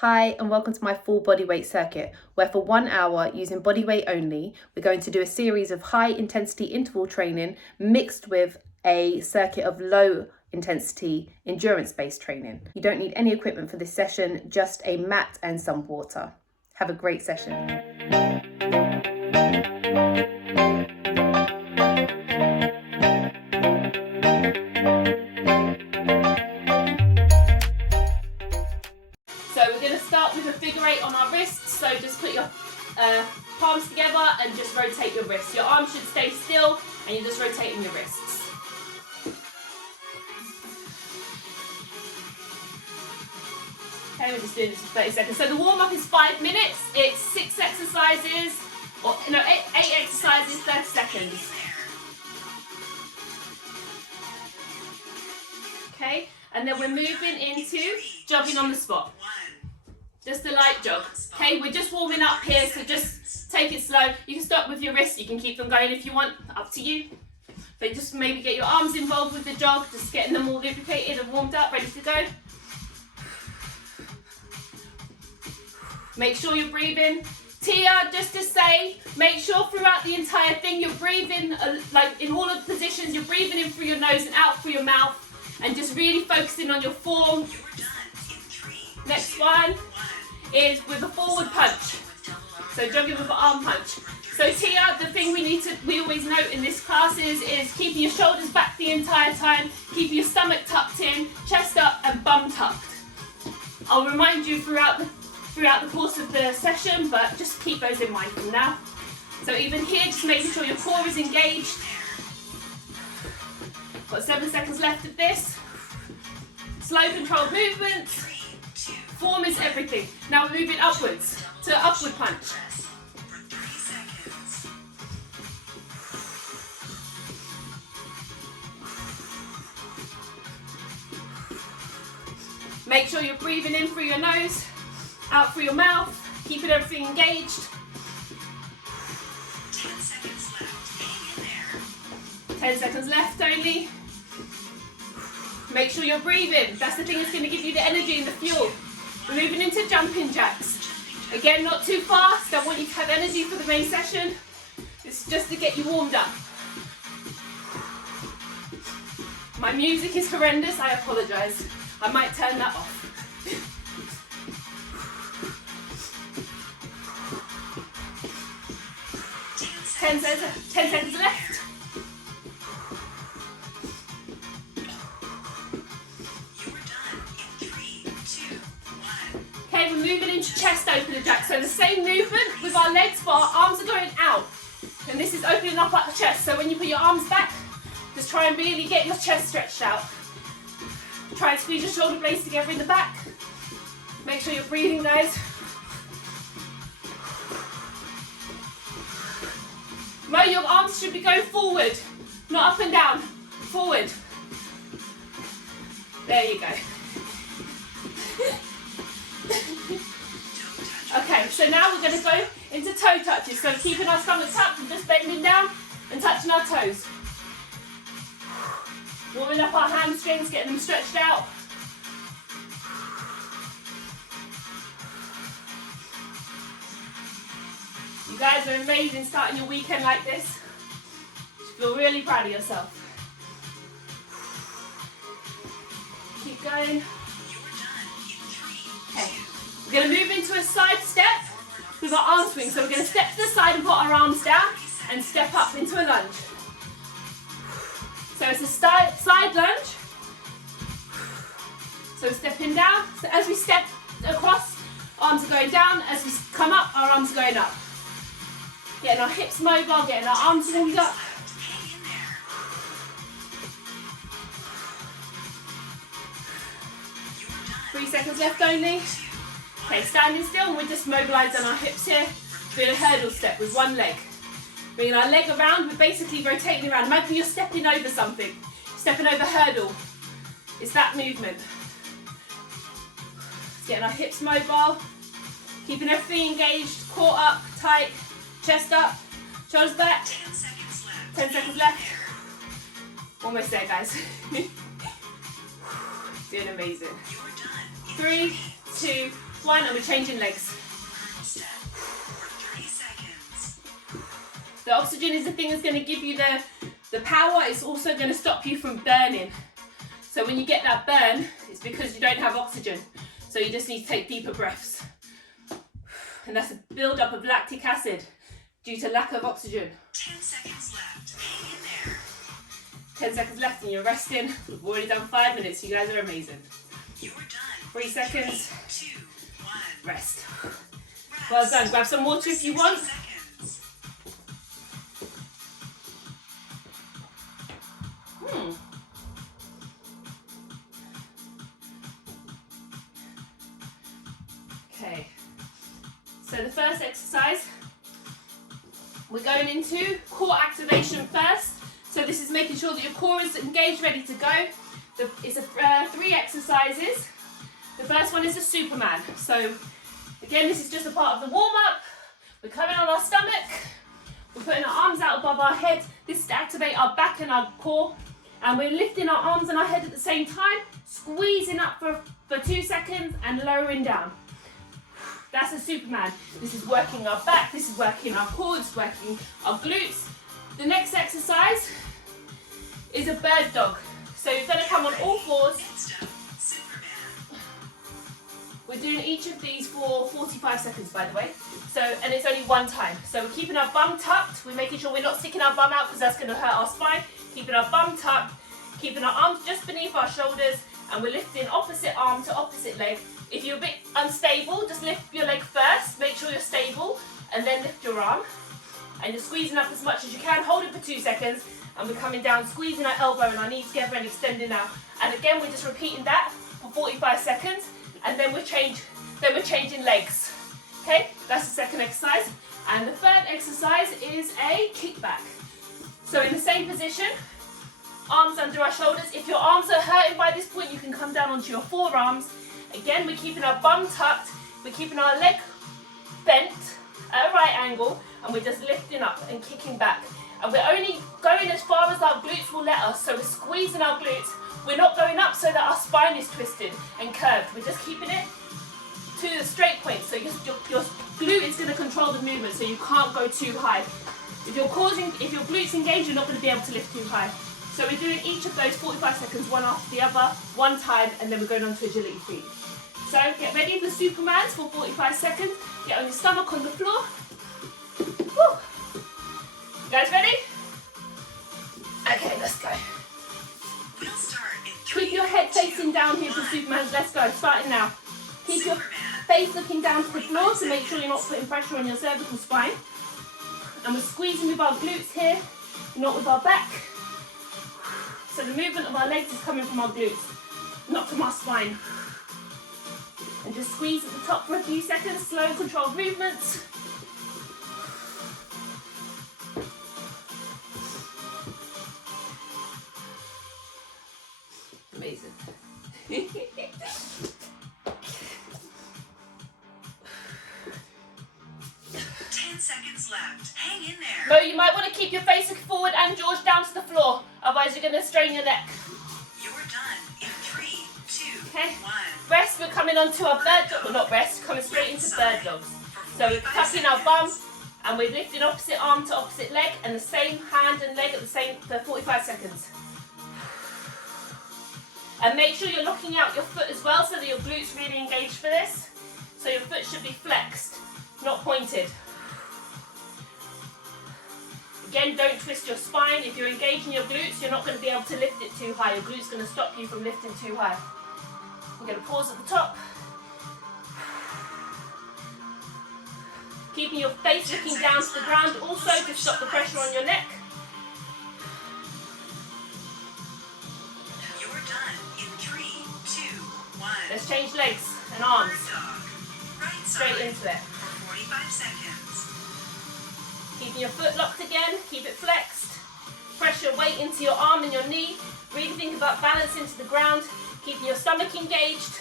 Hi and welcome to my full bodyweight circuit, where for 1 hour using bodyweight only, we're going to do a series of high intensity interval training mixed with a circuit of low intensity endurance-based training. You don't need any equipment for this session, just a mat and some water. Have a great session. So we're going to start with a figure 8 on our wrists, so just put your palms together and just rotate your wrists. Your arms should stay still and you're just rotating your wrists. Okay, we're just doing this for 30 seconds. So the warm-up is 5 minutes, it's 6 exercises, or no, 8 exercises, 30 seconds. Okay, and then we're moving into jogging on the spot. Just a light jog. Okay, we're just warming up here, so just take it slow. You can stop with your wrists, you can keep them going if you want, up to you. But just maybe get your arms involved with the jog, just getting them all lubricated and warmed up, ready to go. Make sure you're breathing. Tia, just to say, make sure throughout the entire thing you're breathing, like in all of the positions, you're breathing in through your nose and out through your mouth, and just really focusing on your form. Next one is with a forward punch. So jogging with an arm punch. So Tia, the thing we always note in this class is keeping your shoulders back the entire time, keeping your stomach tucked in, chest up and bum tucked. I'll remind you throughout the course of the session, but just keep those in mind from now. So even here, just making sure your core is engaged. Got 7 seconds left of this. Slow controlled movements. Form is everything. Now we're moving upwards to upward punch. Make sure you're breathing in through your nose, out through your mouth, keeping everything engaged. 10 seconds left, hang in there. 10 seconds left only. Make sure you're breathing. That's the thing that's going to give you the energy and the fuel. We're moving into jumping jacks. Again, not too fast. I want you to have energy for the main session. This is just to get you warmed up. My music is horrendous. I apologise. I might turn that off. 10 seconds left. You are done in 3, 2, 1. Okay, we're moving into chest opener jack. So the same movement with our legs, but our arms are going out. And this is opening up at the chest. So when you put your arms back, just try and really get your chest stretched out. Try and squeeze your shoulder blades together in the back. Make sure you're breathing, guys. Mo, your arms should be going forward, not up and down. Forward. There you go. Okay, so now we're going to go into toe touches. So keeping our stomach tucked and just bending down and touching our toes. Warming up our hamstrings, getting them stretched out. You guys are amazing starting your weekend like this. You feel really proud of yourself. Keep going. Okay, we're going to move into a side step with our arm swing. So we're going to step to the side and put our arms down and step up into a lunge. So it's a side lunge. So stepping down. So as we step across, arms are going down. As we come up, our arms are going up. Getting our hips mobile, getting our arms warmed up. 3 seconds left only. Okay, standing still, and we're just mobilising our hips here. Doing a hurdle step with one leg. Bringing our leg around, we're basically rotating around. Imagine you're stepping over something. Stepping over hurdle. It's that movement. Getting our hips mobile. Keeping everything engaged, core up, tight. Chest up, shoulders back. 10 seconds left. 10 seconds left. Almost there, guys. Doing amazing. You're done in 3, 2, 1, and we're changing legs. final step for 30 seconds. The oxygen is the thing that's going to give you the power. It's also going to stop you from burning. So when you get that burn, it's because you don't have oxygen. So you just need to take deeper breaths. And that's a build-up of lactic acid due to lack of oxygen. 10 seconds left. Hang in there. 10 seconds left and you're resting. We've already done 5 minutes. You guys are amazing. You're done. 3 seconds. 3, 2, 1. Rest. Rest. Well done. Grab some water if you 60 want. seconds. Okay. So the first exercise, we're going into core activation first. So this is making sure that your core is engaged, ready to go. It's 3 exercises. The first one is the Superman. So again, this is just a part of the warm-up. We're coming on our stomach. We're putting our arms out above our head. This is to activate our back and our core. And we're lifting our arms and our head at the same time, squeezing up for 2 seconds and lowering down. That's a Superman. This is working our back, this is working our core, it's working our glutes. The next exercise is a bird dog. So you're going to come on all fours. Next up, Superman. We're doing each of these for 45 seconds, by the way. So, and it's only 1 time. So we're keeping our bum tucked. We're making sure we're not sticking our bum out because that's going to hurt our spine. Keeping our bum tucked, keeping our arms just beneath our shoulders, and we're lifting opposite arm to opposite leg. If you're a bit unstable, just lift your leg first, make sure you're stable, and then lift your arm. And you're squeezing up as much as you can, hold it for 2 seconds, and we're coming down, squeezing our elbow and our knee together and extending out. And again, we're just repeating that for 45 seconds, and then we're changing legs. Okay, that's the second exercise. And the third exercise is a kickback. So in the same position, arms under our shoulders. If your arms are hurting by this point, you can come down onto your forearms. Again, we're keeping our bum tucked, we're keeping our leg bent at a right angle, and we're just lifting up and kicking back. And we're only going as far as our glutes will let us, so we're squeezing our glutes. We're not going up so that our spine is twisted and curved. We're just keeping it to the straight point, so your glute is going to control the movement, so you can't go too high. If your glutes engage, you're not going to be able to lift too high. So we're doing each of those 45 seconds, one after the other, 1 time, and then we're going on to agility feet. So get ready for Supermans for 45 seconds. Get on your stomach on the floor. Woo. You guys ready? Okay, let's go. We'll start in 3, Keep your head 2, facing down here for 1. Supermans. Let's go, starting now. Keep your Superman. face looking down to the floor to make sure you're not putting pressure on your cervical spine. And we're squeezing with our glutes here, not with our back. So the movement of our legs is coming from our glutes, not from our spine. And just squeeze at the top for a few seconds, slow controlled movements. Amazing. 10 seconds left. Hang in there. Mo, you might want to keep your face looking forward and George down to the floor, otherwise you're going to strain your neck. You're done in 3, 2, Okay. 1. Rest, we're coming on to our bird dog, well not rest, coming straight into bird dogs. So we're tucking our bum and we're lifting opposite arm to opposite leg and the same hand and leg at the same for 45 seconds. And make sure you're locking out your foot as well so that your glutes really engage for this. So your foot should be flexed, not pointed. Again, don't twist your spine. If you're engaging your glutes, you're not going to be able to lift it too high. Your glute's going to stop you from lifting too high. I'm going to pause at the top. Keeping your face looking down to the ground also to stop the pressure on your neck. You're done in 3, 2, 1. Let's change legs and arms. Bird dog. Right Straight side into it. for 45 seconds. Keeping your foot locked again, keep it flexed. Press your weight into your arm and your knee. Really think about balance into the ground. Keeping your stomach engaged.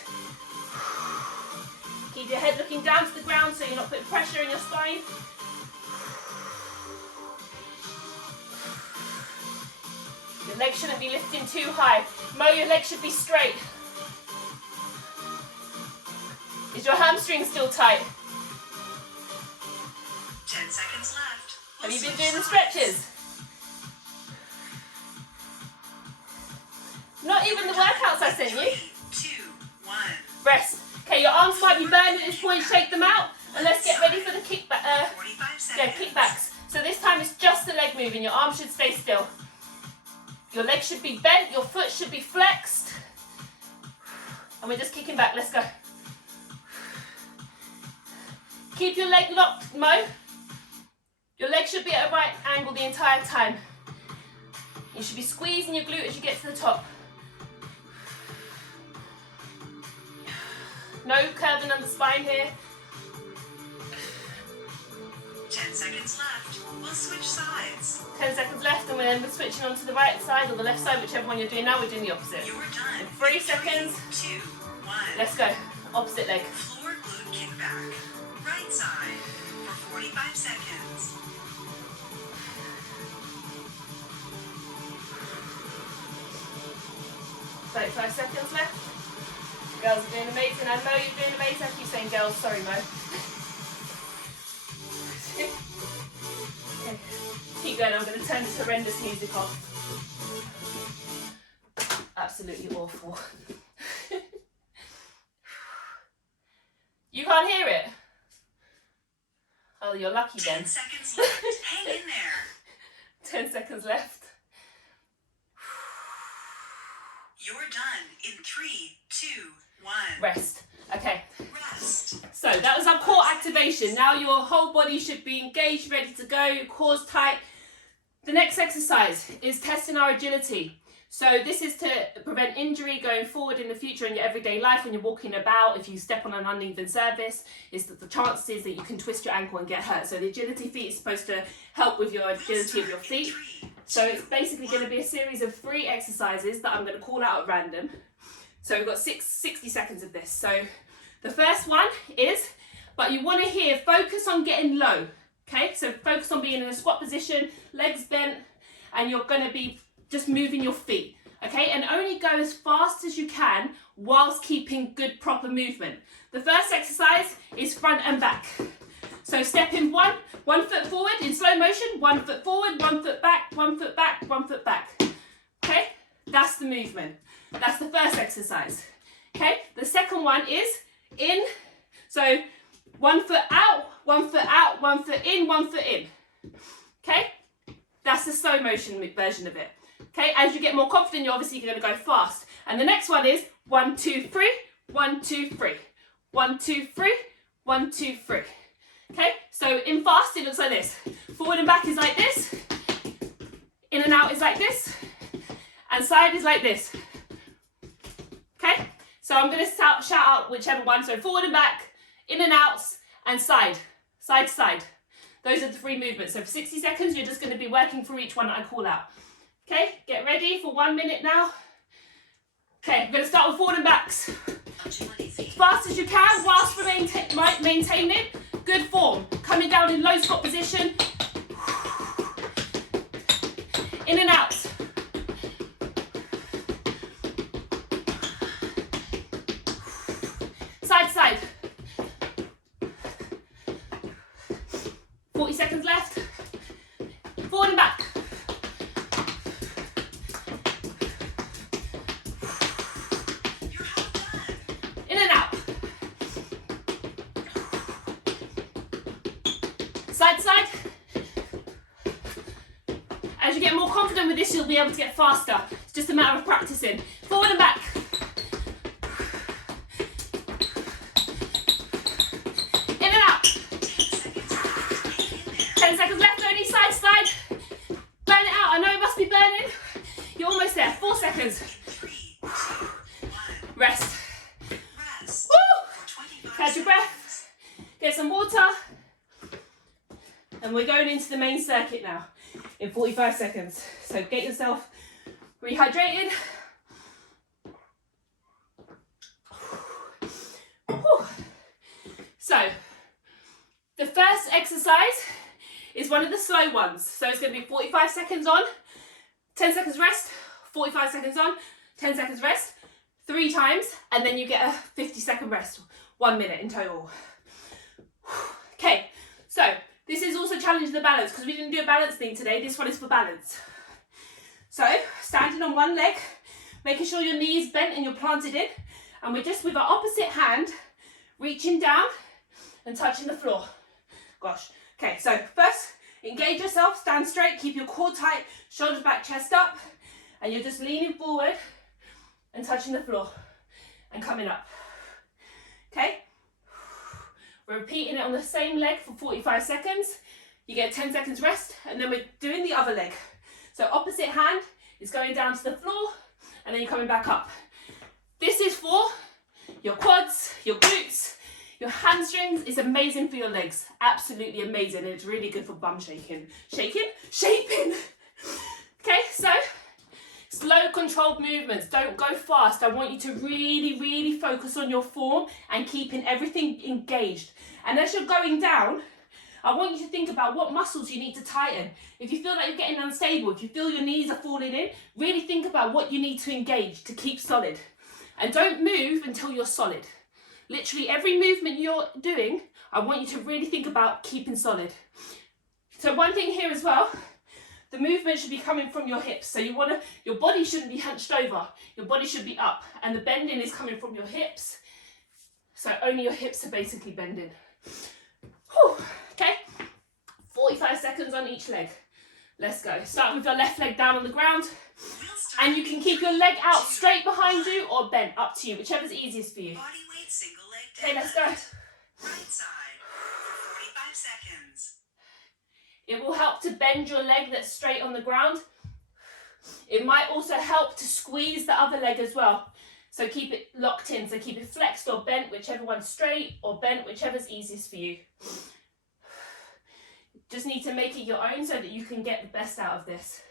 Keep your head looking down to the ground so you're not putting pressure in your spine. Your legs shouldn't be lifting too high. Mo, your legs should be straight. Is your hamstring still tight? 10 seconds left. Have you been Switch doing the sides. stretches? Not even the workouts I sent you. 3, 2, 1. Rest. Okay, your arms might be burning at this point. Shake them out, and let's get ready for the kickback. 45 Yeah, seconds. kickbacks. So this time it's just the leg moving. Your arm should stay still. Your leg should be bent. Your foot should be flexed. And we're just kicking back. Let's go. Keep your leg locked, Mo. Your leg should be at a right angle the entire time. You should be squeezing your glute as you get to the top. No curving on the spine here. 10 seconds left. We'll switch sides. 10 seconds left, and then we're switching on to the right side or the left side, whichever one you're doing now. We're doing the opposite. You're done. In 3 seconds. 2, 1. Let's go. Opposite leg. Floor glute kickback. Right side for 45 seconds. 35 seconds left. Girls are doing amazing. I know you're doing amazing. I keep saying girls. Sorry, Mo. Okay. Keep going. I'm going to turn this horrendous music off. Absolutely awful. You can't hear it? Oh, you're lucky 10 then. seconds left. Hang in there. 10 seconds left. You're done in 3, 2, 1. Rest. Okay. Rest. So that was our core activation. Now your whole body should be engaged, ready to go, your core's tight. The next exercise is testing our agility. So this is to prevent injury going forward in the future in your everyday life when you're walking about. If you step on an uneven surface, it's that the chances that you can twist your ankle and get hurt. So the agility feet is supposed to help with your agility of your feet. So it's basically going to be a series of 3 exercises that I'm going to call out at random. So we've got 60 seconds of this. So the first one is, but you want to hear, focus on getting low. Okay, so focus on being in a squat position, legs bent, and you're going to be just moving your feet. Okay, and only go as fast as you can whilst keeping good proper movement. The first exercise is front and back. So step in one foot forward in slow motion, 1 foot forward, 1 foot back, 1 foot back, 1 foot back. Okay, that's the movement. That's the first exercise. Okay, the second one is in, so 1 foot out, 1 foot out, 1 foot in, 1 foot in. Okay, that's the slow motion version of it. Okay, as you get more confident, you're obviously going to go fast. And the next one is 1, 2, 3, 1, 2, 3, 1, 2, 3, 1, 2, 3. Okay, so in fast it looks like this. Forward and back is like this. In and out is like this. And side is like this. Okay, so I'm going to shout out whichever one. So forward and back, in and outs, and side. Side to side. Those are the 3 movements. So for 60 seconds, you're just going to be working through each one that I call out. Okay, get ready for 1 minute now. Okay, I'm going to start with forward and backs. As fast as you can whilst maintaining good form. Coming down in low squat position. In and out. Side to side. 40 seconds left. Forward and back. In and out. Side to side. As you get more confident with this, you'll be able to get faster. It's just a matter of practicing. Forward and back. In and out. 10 seconds left, only side to side. Burn it out. I know it must be burning. You're almost there. 4 seconds. Rest. Woo! Catch your breath. Get some water. And we're going into the main circuit now in 45 seconds. So get yourself rehydrated. Whew. So the first exercise is one of the slow ones. So it's going to be 45 seconds on, 10 seconds rest, 45 seconds on, 10 seconds rest, 3 times, and then you get a 50-second rest. 1 minute in total. Okay, so this is also challenge the balance because we didn't do a balance thing today. This one is for balance. So standing on one leg, making sure your knee is bent and you're planted in, and we're just with our opposite hand reaching down and touching the floor. Gosh. Okay, so first engage yourself, stand straight, keep your core tight, shoulders back, chest up, and you're just leaning forward and touching the floor and coming up. Okay, we're repeating it on the same leg for 45 seconds. You get 10 seconds rest, and then we're doing the other leg. So opposite hand is going down to the floor, and then you're coming back up. This is for your quads, your glutes, your hamstrings. It's amazing for your legs, absolutely amazing, and it's really good for bum shaping. Okay, so slow controlled movements, don't go fast. I want you to really focus on your form and keeping everything engaged. And as you're going down, I want you to think about what muscles you need to tighten. If you feel like you're getting unstable, if you feel your knees are falling in, really think about what you need to engage to keep solid. And don't move until you're solid. Literally every movement you're doing, I want you to really think about keeping solid. So one thing here as well, the movement should be coming from your hips. So your body shouldn't be hunched over. Your body should be up, and the bending is coming from your hips. So only your hips are basically bending. Whew. Okay, 45 seconds on each leg. Let's go. Start with your left leg down on the ground, and you can keep your leg out straight behind you or bent, up to you, whichever's easiest for you. Bodyweight single leg deadlift. Okay, let's go. Right side for 45 seconds. It will help to bend your leg that's straight on the ground. It might also help to squeeze the other leg as well. So keep it locked in. So keep it flexed or bent, whichever one's straight, or bent, whichever's easiest for you. Just need to make it your own so that you can get the best out of this.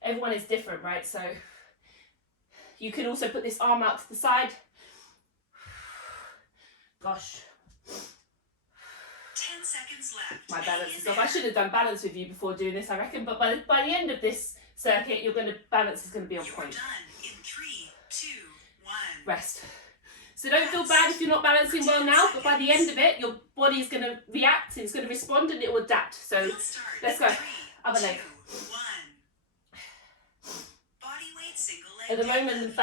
Everyone is different, right? So you can also put this arm out to the side. Gosh. 10 seconds left. My balance is off. I should have done balance with you before doing this, I reckon. But by the end of this circuit, balance is going to be on point. You're done in 3, 2, 1. Rest. So don't feel bad if you're not balancing well now, but by the end of it, your body is going to react, it's going to respond, and it will adapt. So let's go. Other leg. 2, 1. Bodyweight single leg At the moment, the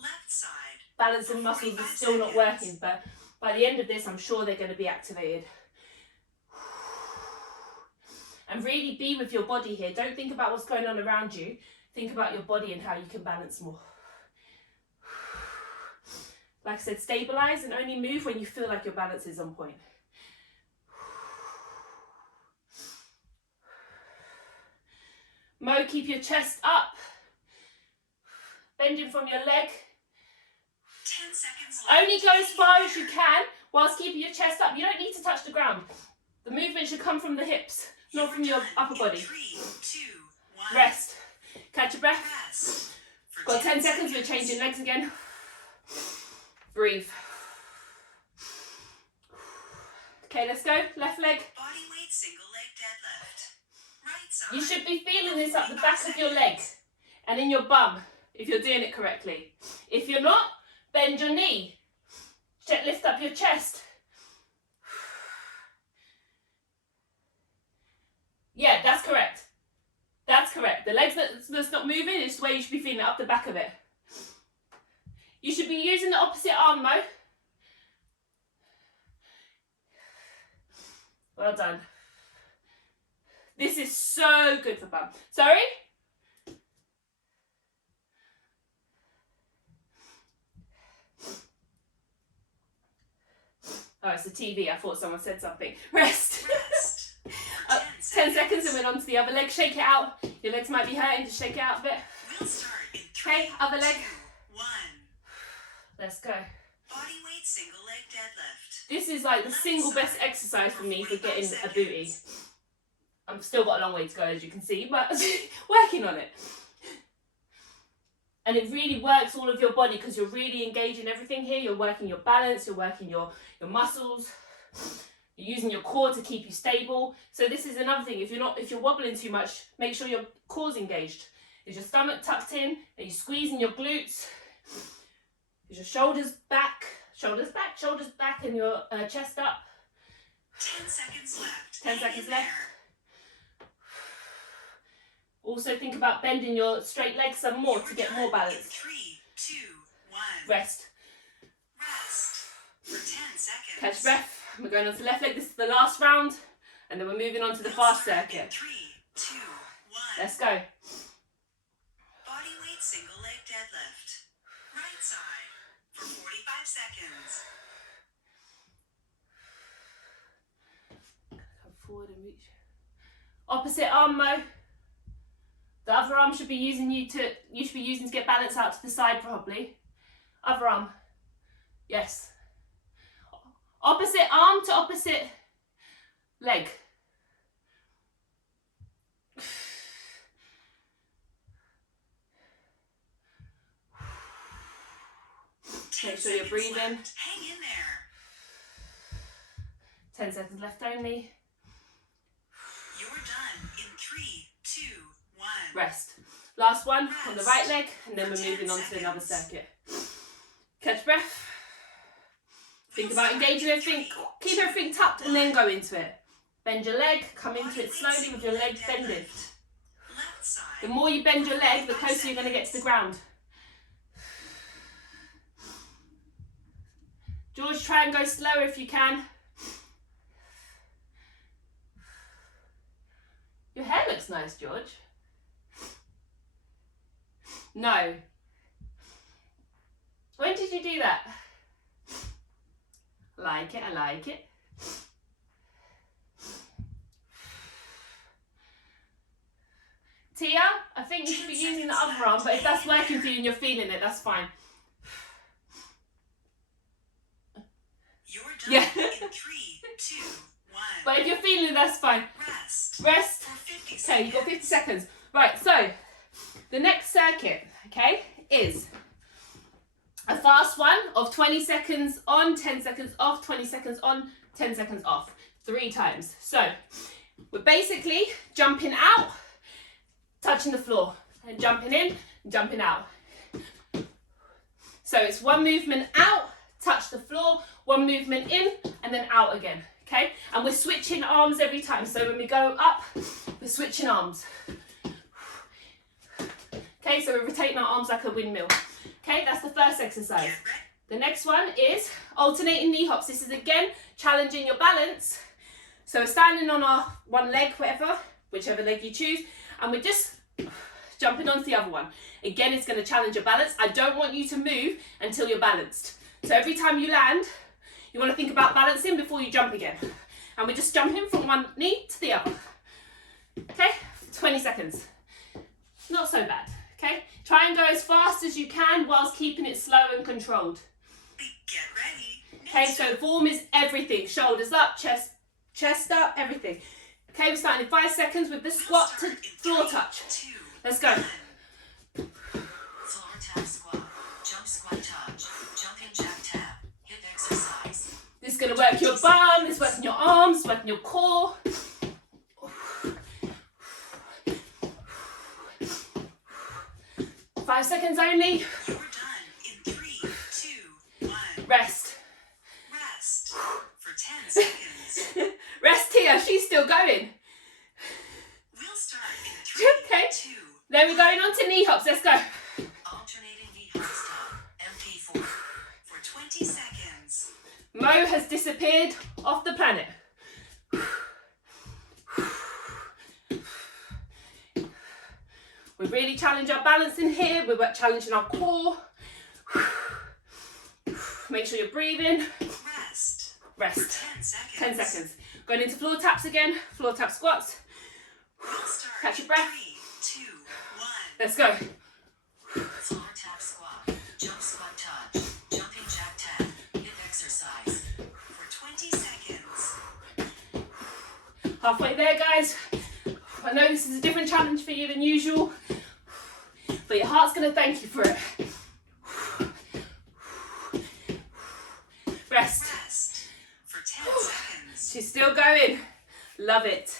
left side. balancing muscles are still not working, but by the end of this, I'm sure they're going to be activated. And really be with your body here. Don't think about what's going on around you. Think about your body and how you can balance more. Like I said, stabilize and only move when you feel like your balance is on point. Mo, keep your chest up. Bending from your leg. 10 seconds left. Only go as far as you can whilst keeping your chest up. You don't need to touch the ground. The movement should come from the hips, not from your upper body. 3, 2, 1. Rest. Catch your breath. Rest. For Got 10 seconds, we're changing legs again. Breathe. Okay, let's go. Left leg. Bodyweight single leg deadlift. Right side. You should be feeling this up the back of your leg and in your bum if you're doing it correctly. If you're not, bend your knee. Lift up your chest. Yeah, that's correct. That's correct. The legs that's not moving is where you should be feeling it up the back of it. You should be using the opposite arm, Mo. Well done. This is so good for bum. Sorry? Oh, it's the TV. I thought someone said something. Rest. Rest. 10 seconds and we're on to the other leg. Shake it out. Your legs might be hurting. Just shake it out a bit. We'll start in 3, Okay, other leg. 2, 1. Let's go. Bodyweight single leg deadlift. This is like the single best exercise for me for getting a booty. I've still got a long way to go, as you can see, but working on it. And it really works all of your body because you're really engaging everything here. You're working your balance, you're working your muscles, you're using your core to keep you stable. So this is another thing. If you're wobbling too much, make sure your core's engaged. Is your stomach tucked in? Are you squeezing your glutes? Is your shoulders back? shoulders back and your chest up. 10 seconds left. 10 Hang seconds in left. there. Also think about bending your straight legs some more to You're get done more in balance. 3, 2, 1. Rest. Rest for 10 seconds. Catch breath. We're going on to left leg. This is the last round. And then we're moving on to the fast circuit. 3, 2, 1. Let's go. Bodyweight single leg deadlift. Right side for 45 seconds. Come forward and reach. Opposite arm, Mo. The other arm should be using you should be using to get balance out to the side probably. Other arm. Yes. Opposite arm to opposite leg. Make sure you're breathing. Hang in there. 10 seconds left only. You're done in 3, 2, 1. Rest. Last one on the right leg, and then we're moving on to another circuit. Catch breath. Think about engaging everything. Keep everything tucked and then go into it. Bend your leg, come into it slowly with your leg bended. Left side. The more you bend your leg, the closer you're going to get to the ground. George, try and go slower if you can. Your hair looks nice, George. No. When did you do that? I like it, I like it. Tia, I think you should be using the other arm, but if that's working for you and you're feeling it, that's fine. You're done Yeah. in 3, 2, 1. But if you're feeling it, that's fine. Rest Rest. for 50 seconds. Okay, you've got 50 seconds. Right, so the next circuit, okay, is a fast one of 20 seconds on, 10 seconds off, 20 seconds on, 10 seconds off, 3 times. So we're basically jumping out, touching the floor, and jumping in, jumping out. So it's one movement out, touch the floor, one movement in, and then out again, okay? And we're switching arms every time. So when we go up, we're switching arms. Okay, so we're rotating our arms like a windmill. Okay, that's the first exercise. The next one is alternating knee hops. This is again challenging your balance. So we're standing on our one leg, whichever leg you choose, and we're just jumping onto the other one. Again, it's going to challenge your balance. I don't want you to move until you're balanced. So every time you land, you want to think about balancing before you jump again. And we're just jumping from one knee to the other. Okay, 20 seconds. Not so bad, okay? Try and go as fast as you can whilst keeping it slow and controlled. Get ready. Okay, so form is everything. Shoulders up, chest up, everything. Okay, we're starting in 5 seconds with the squat to floor touch. Let's go. Floor tap squat. Jump squat touch. Jumping jack tap. Hip exercise. This is going to work your bum, it's working your arms, working your core. 5 seconds only. You're done in 3, 2, 1. Rest. Rest for 10 seconds. Rest Tia, she's still going. We'll start in 3, Okay. 2. Then we're going on to knee hops, let's go. Alternating knee hop stop. MP4 for 20 seconds. Mo has disappeared off the planet. We really challenge our balance in here. We're challenging our core. Make sure you're breathing. Rest. Rest. For 10 seconds. 10 seconds. Going into floor taps again. Floor tap squats. We'll start Catch your in breath. 3, 2, 1. Let's go. Floor tap squat. Jump squat touch. Jumping jack tap. Hip exercise for 20 seconds. Halfway there, guys. I know this is a different challenge for you than usual, but your heart's going to thank you for it. Rest. Rest for 10 seconds. She's still going. Love it.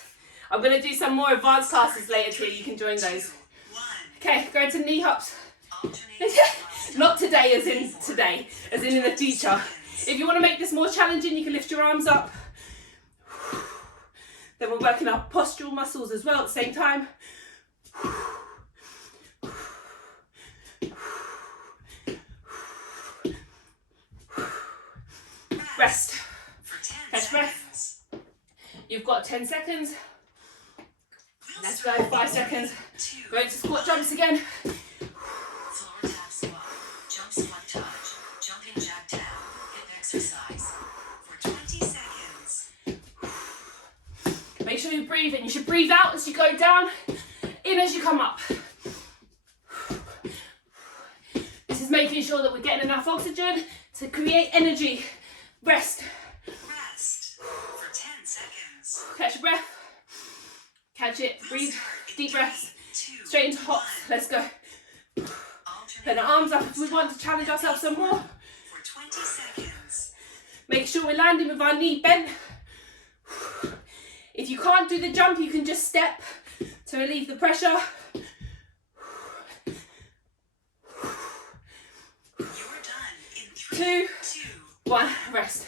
I'm going to do some more advanced classes later too. You can join 2, those. 1. Okay, going to knee hops. Alternating Not today as in today, as in the future. If you want to make this more challenging, you can lift your arms up. Then we're working our postural muscles as well at the same time. Rest. Catch breath. You've got 10 seconds. Let's go, 5 seconds. Go into squat jumps again. Floor tap squat, jump squat touch, jumping jack down, hip exercise for 20 seconds. Make sure you breathe in. You should breathe out as you go down, in as you come up. This is making sure that we're getting enough oxygen to create energy. Rest. Rest for 10 seconds. Catch your breath. Catch it. Breathe. Deep breaths. Straight into hops. Let's go. Put our arms up if we want to challenge ourselves some more. For 20 seconds. Make sure we're landing with our knee bent. If you can't do the jump, you can just step to relieve the pressure. You're done in 3, 2, 2, 1. Rest.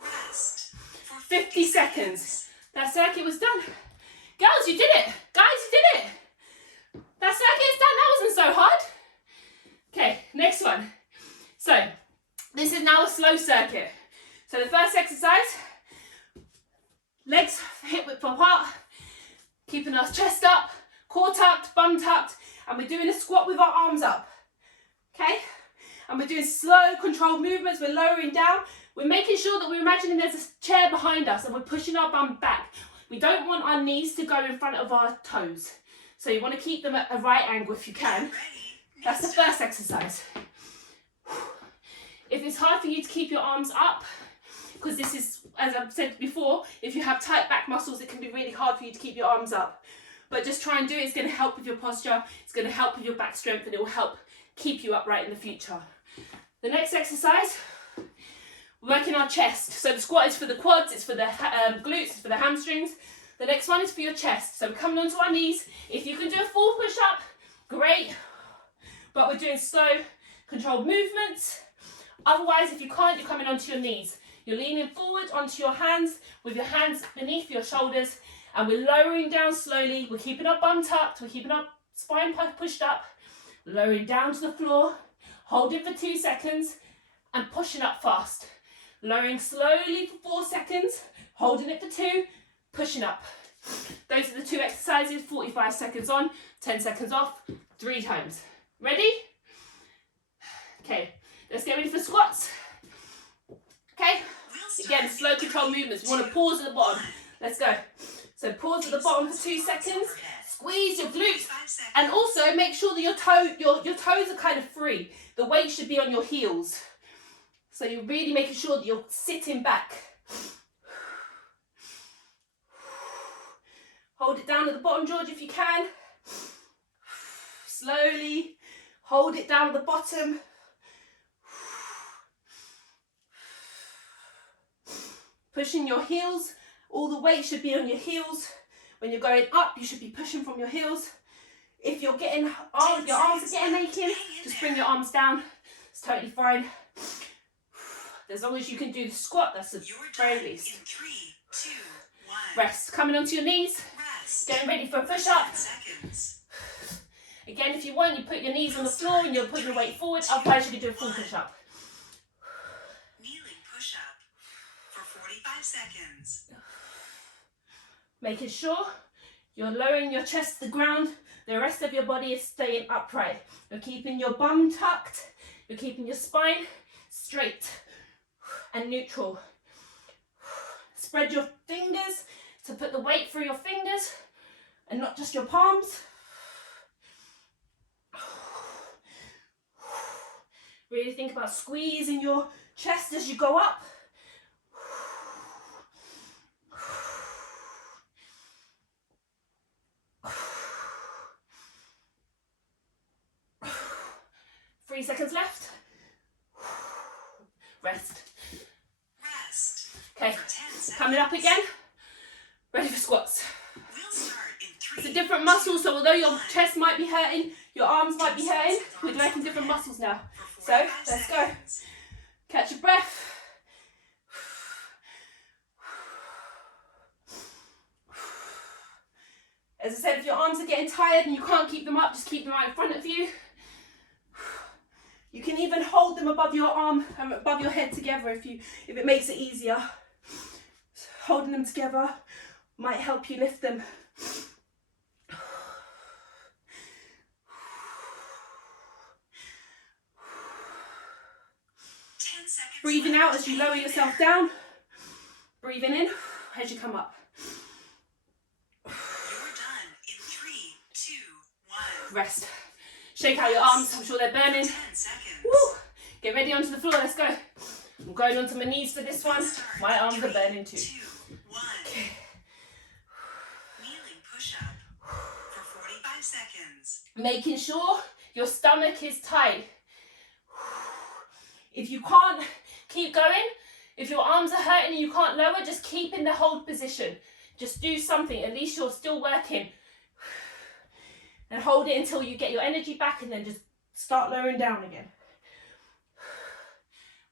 rest for 50 seconds. That circuit was done. Girls, you did it. Guys, you did it. That circuit is done. That wasn't so hard. Okay, next one. So, this is now a slow circuit. So the first exercise, legs hip width apart, keeping our chest up, core tucked, bum tucked, and we're doing a squat with our arms up. Okay? And we're doing slow, controlled movements. We're lowering down. We're making sure that we're imagining there's a chair behind us and we're pushing our bum back. We don't want our knees to go in front of our toes. So you want to keep them at a right angle if you can. That's the first exercise. If it's hard for you to keep your arms up, because this is, as I've said before, if you have tight back muscles, it can be really hard for you to keep your arms up. But just try and do it. It's going to help with your posture. It's going to help with your back strength, and it will help keep you upright in the future. The next exercise, working our chest. So the squat is for the quads, it's for the glutes, it's for the hamstrings. The next one is for your chest. So we're coming onto our knees. If you can do a full push-up, great. But we're doing slow, controlled movements. Otherwise, if you can't, you're coming onto your knees. You're leaning forward onto your hands with your hands beneath your shoulders, and we're lowering down slowly. We're keeping our bum tucked, we're keeping our spine pushed up, lowering down to the floor, holding for 2 seconds, and pushing up fast. Lowering slowly for 4 seconds, holding it for 2, pushing up. Those are the 2 exercises, 45 seconds on, 10 seconds off, 3 times. Ready? Okay, let's get ready for squats. Okay, again, slow controlled movements. You want to pause at the bottom. Let's go. So pause at the bottom for 2 seconds, squeeze your glutes, and also make sure that your toes are kind of free. The weight should be on your heels. So you're really making sure that you're sitting back. Hold it down at the bottom, George, if you can. Slowly hold it down at the bottom. Pushing your heels. All the weight should be on your heels. When you're going up, you should be pushing from your heels. If you're getting your arms are getting aching, just bring your arms down. It's totally fine. As long as you can do the squat, that's the very least. In 3, 2, 1. Rest. Coming onto your knees. Rest. Getting ready for a push-up. 10 seconds. Again, if you want, you put your knees on the floor and you'll put your weight forward. Otherwise, you can do a full push-up. Kneeling push-up for 45 seconds. Making sure you're lowering your chest to the ground. The rest of your body is staying upright. You're keeping your bum tucked. You're keeping your spine straight and neutral. Spread your fingers to put the weight through your fingers and not just your palms. Really think about squeezing your chest as you go up. Three seconds left. Rest. Rest. Okay, For 10 seconds. coming up again. Ready for squats. We'll start in 3. It's a different muscle, so although your chest might be hurting, your arms might be hurting, we're working different muscles now. So, let's go. Catch your breath. As I said, if your arms are getting tired and you can't keep them up, just keep them right in front of you. You can even hold them above your arm and above your head together if it makes it easier. Holding them together might help you lift them. 10 seconds. Breathing out as you lower yourself down. Breathing in as you come up. You're done in 3, 2, 1. Rest. Shake out your arms. I'm sure they're burning. 10 seconds. Woo. Get ready onto the floor. Let's go. I'm going onto my knees for this one. My arms are burning too. 2, 1. Okay. Kneeling push-up for 45 seconds. Making sure your stomach is tight. If you can't keep going, if your arms are hurting and you can't lower, just keep in the hold position. Just do something. At least you're still working. And hold it until you get your energy back, and then just start lowering down again.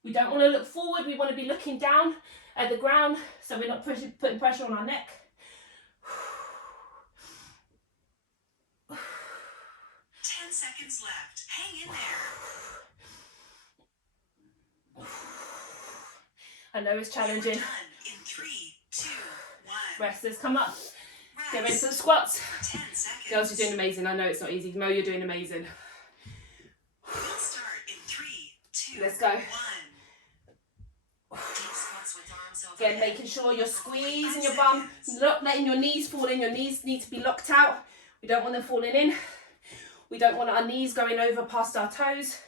We don't want to look forward. We want to be looking down at the ground so we're not putting pressure on our neck. 10 seconds left. Hang in there. I know it's challenging. You're done in 3, 2, 1. Resters, come up. Rest Get ready for the squats. for 10 seconds. Girls, you're doing amazing. I know it's not easy. Mo, you're doing amazing. We'll start in 3, 2, Let's go. 1. Deep squats with arms Again, overhead. making sure you're For 45 squeezing your bum, seconds. not letting your knees fall in. Your knees need to be locked out. We don't want them falling in. We don't want our knees going over past our toes.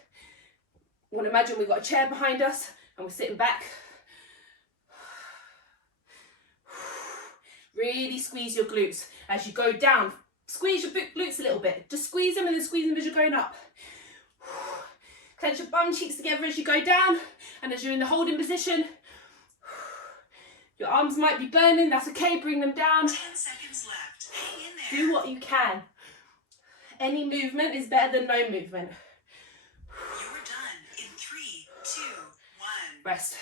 We want to imagine we've got a chair behind us and we're sitting back. Really squeeze your glutes as you go down. Squeeze your glutes a little bit. Just squeeze them and then squeeze them as you're going up. Clench your bum cheeks together as you go down, and as you're in the holding position. Your arms might be burning, that's okay, bring them down. 10 seconds left. Hang in there. Do what you can. Any movement is better than no movement. You're done in 3, 2, 1. Rest.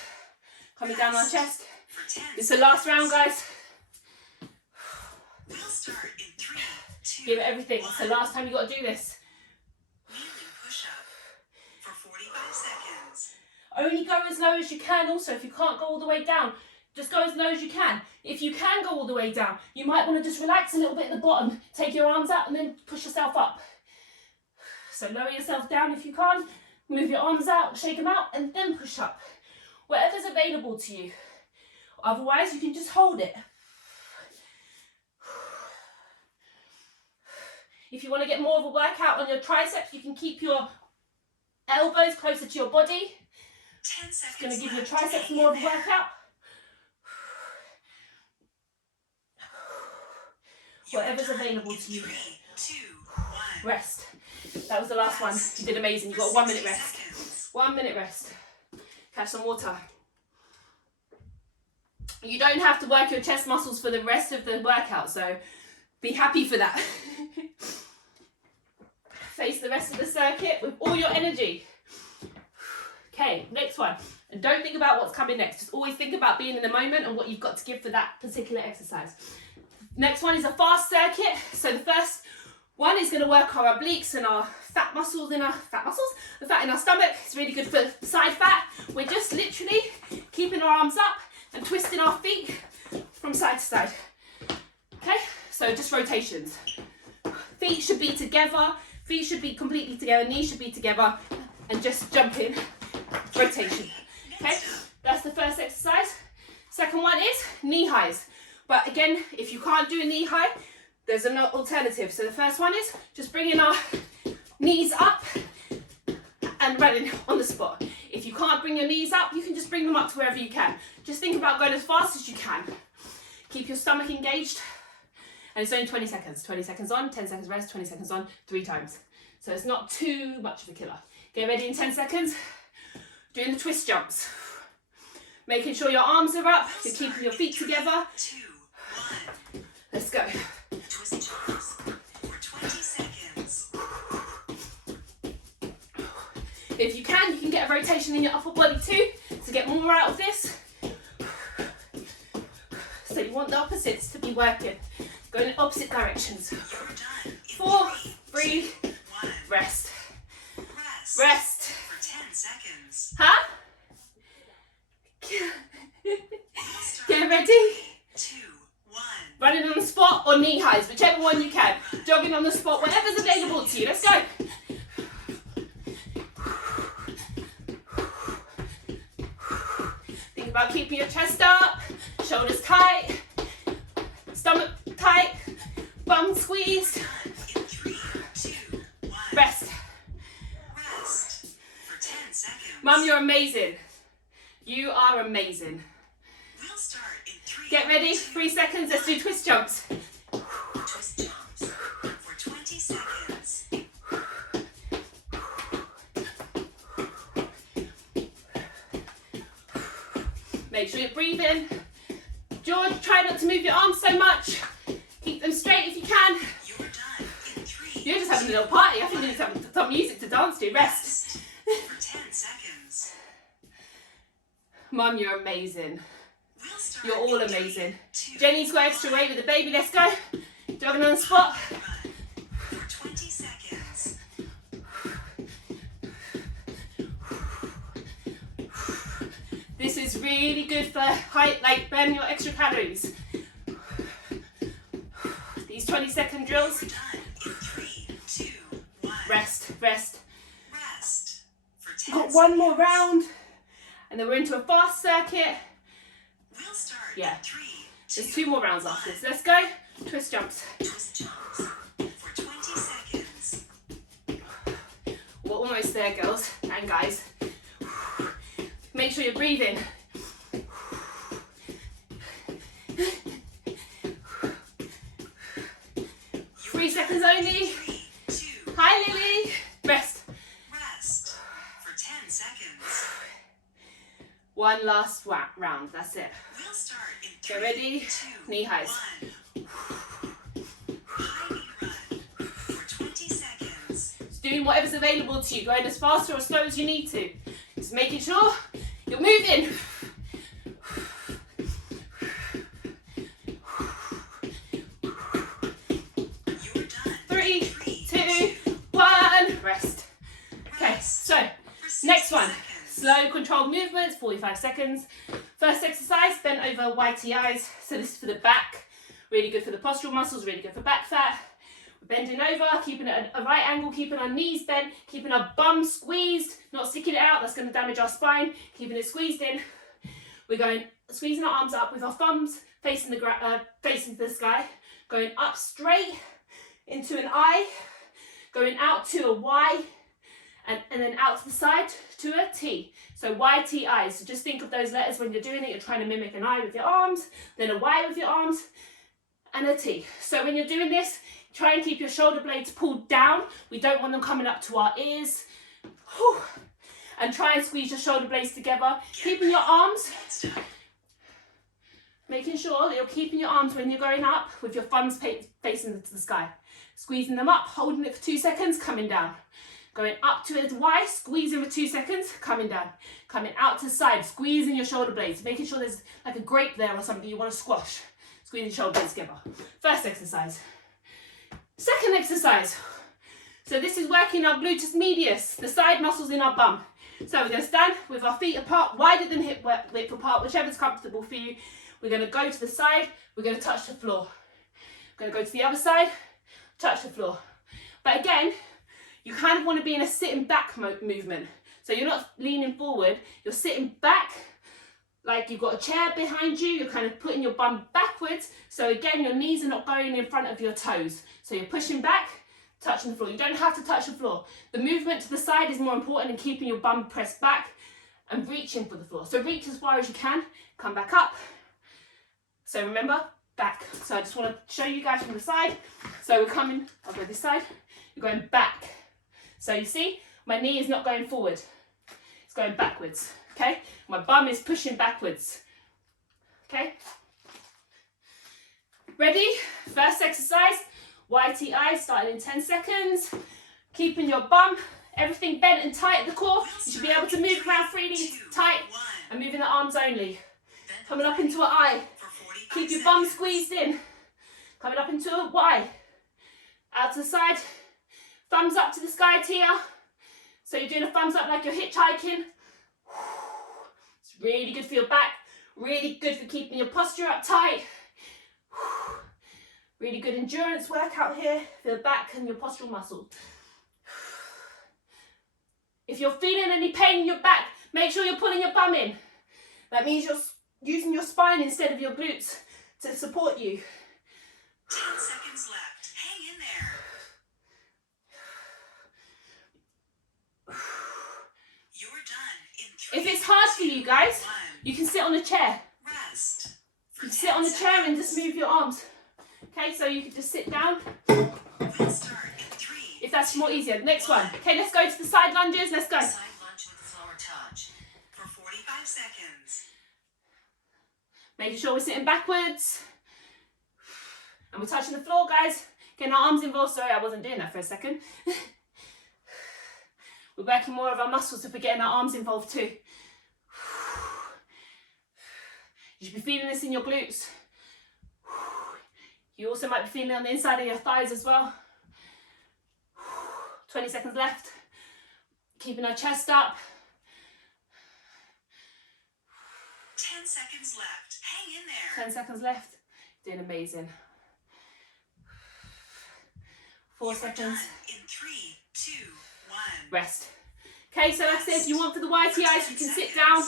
Coming down on our chest. For 10 It's the last round, guys. We'll start in 3, 2, Give it everything. 1. It's the last time you got to do this. Kneeling push-up for 45 seconds. Only go as low as you can also. If you can't go all the way down, just go as low as you can. If you can go all the way down, you might want to just relax a little bit at the bottom. Take your arms out and then push yourself up. So lower yourself down if you can. Move your arms out, shake them out, and then push up. Whatever's available to you. Otherwise, you can just hold it. If you want to get more of a workout on your triceps, you can keep your elbows closer to your body. 10 seconds It's going to give your left. triceps Hang more in of a there. workout. You're Whatever's done available in to you. 3, 2, 1. Rest. That was the last one. You did amazing. You got 1 minute rest. 1 minute rest. Catch some water. You don't have to work your chest muscles for the rest of the workout, so be happy for that. Face the rest of the circuit with all your energy. Okay, next one. And don't think about what's coming next. Just always think about being in the moment and what you've got to give for that particular exercise. Next one is a fast circuit. So the first one is going to work our obliques and our fat muscles in our the fat in our stomach. It's really good for side fat. We're just literally keeping our arms up and twisting our feet from side to side. Okay, so just rotations. Feet should be together. Feet should be completely together. Knees should be together, and just jumping. Rotation. Okay, that's the first exercise. Second one is knee highs. But again, if you can't do a knee high, there's an alternative. So the first one is just bringing our knees up and running on the spot. If you can't bring your knees up, you can just bring them up to wherever you can. Just think about going as fast as you can. Keep your stomach engaged. And it's only 20 seconds. 20 seconds on, 10 seconds rest, 20 seconds on, 3 times. So it's not too much of a killer. Get ready in 10 seconds. Doing the twist jumps. Making sure your arms are up. You're keeping your feet together. 2, 1. Let's go. Twist jumps for 20 seconds. If you can get a rotation in your upper body too to get more out of this. So you want the opposites to be working. Go in opposite directions. 4, breathe, rest. Rest. For 10 seconds. Huh? Get ready. 2, 1. Running on the spot or knee highs, whichever one you can. Jogging on the spot, whatever's available to you. Let's go. Think about keeping your chest up, shoulders tight, stomach tight, bum squeezed. In 3, 2, 1. Rest. Rest. For 10 seconds. Mum, you're amazing. You are amazing. We'll start in 3. Get ready, 3 seconds, let's do twist jumps. Twist jumps. For 20 seconds. Make sure you're breathing. George, try not to move your arms so much. Keep them straight if you can. You're done in 3. You're just having a little party. I think you need to have some music to dance to. Rest. For 10 seconds. Mum, you're amazing. We'll start You're all in 3, amazing. 2, Jenny's got extra weight with the baby. Let's go. Jogging on the spot. Run. For 20 seconds. This is really good for height, like burning your extra calories. These 20-second drills. We're done in 3, 2, 1. Rest, rest. Rest. For 10 Got seconds. one more round. And then we're into a fast circuit. We'll start Yeah. in 3, 2, There's 2 more rounds after this. Let's go. Twist jumps. twist jumps. For 20 seconds. We're almost there, girls and guys. Make sure you're breathing. 3 seconds only. 3, 2, Hi, Lily. Rest. rest. For 10 seconds. One last round. That's it. We'll start in 3, Get ready. 2, Knee highs. 1. High knee run. For 20 seconds. Just doing whatever's available to you. Going as fast or as slow as you need to. Just making sure you're moving. You're done. 3, 3, 2, 1. Rest. Okay, so For 60 next one. seconds. Slow controlled movements, 45 seconds. First exercise, bent over YTIs. So this is for the back. Really good for the postural muscles, really good for back fat. We're bending over, keeping it at a right angle, keeping our knees bent, keeping our bum squeezed, not sticking it out, that's going to damage our spine, keeping it squeezed in. We're going, squeezing our arms up with our thumbs facing the sky, going up straight into an I, going out to a Y, and then out to the side to a T. So YTI, so just think of those letters when you're doing it, you're trying to mimic an I with your arms, then a Y with your arms, and a T. So when you're doing this, try and keep your shoulder blades pulled down. We don't want them coming up to our ears. Whew. And try and squeeze your shoulder blades together. Keeping your arms, making sure that you're keeping your arms when you're going up with your thumbs facing to the sky. Squeezing them up, holding it for 2 seconds, coming down. Going up to a Y, squeezing for 2 seconds, coming down. Coming out to the side, squeezing your shoulder blades, making sure there's like a grape there or something you want to squash. Squeezing your shoulder blades together. First exercise. Second exercise. So this is working our gluteus medius, the side muscles in our bum. So we're going to stand with our feet apart, wider than hip width apart, whichever's comfortable for you. We're going to go to the side, we're going to touch the floor. We're going to go to the other side, touch the floor. But again, you kind of want to be in a sitting back movement. So you're not leaning forward, you're sitting back, like you've got a chair behind you, you're kind of putting your bum backwards. So again, your knees are not going in front of your toes. So you're pushing back, touching the floor. You don't have to touch the floor. The movement to the side is more important than keeping your bum pressed back and reaching for the floor. So reach as far as you can, come back up. So remember, back. So I just want to show you guys from the side. So we're coming, I'll go this side, you're going back. So you see, my knee is not going forward, it's going backwards, okay? My bum is pushing backwards, okay? Ready? First exercise, YTI, starting in 10 seconds. Keeping your bum Everything bent and tight at the core. You should be able to move around freely, tight, and moving the arms only. Coming up into an I. Keep your bum squeezed in. Coming up into a Y. Out to the side. Thumbs up to the sky, Tia. So you're doing a thumbs up like you're hitchhiking. It's really good for your back. Really good for keeping your posture up tight. Really good endurance workout here for the back and your postural muscles. If you're feeling any pain in your back, make sure you're pulling your bum in. That means you're using your spine instead of your glutes to support you. 10 seconds left. Hang in there. You're done in 3. If it's hard for you guys, you can sit on a chair. Rest. You can sit on a chair and just move your arms. Okay, so you can just sit down. We'll start in 3. If that's more easier. Next one. Okay, let's go to the side lunges. Let's go. Side lunge with floor touch for 45 seconds. Making sure we're sitting backwards. And we're touching the floor, guys. Getting our arms involved. Sorry, I wasn't doing that for a second. We're working more of our muscles if we're getting our arms involved too. You should be feeling this in your glutes. You also might be feeling it on the inside of your thighs as well. 20 seconds left. Keeping our chest up. 10 seconds left. Hang in there. 10 seconds left. Doing amazing. 4 seconds. Done in 3, 2, 1. Rest. Okay, so like I said, if you want for the YTIs, you can sit down.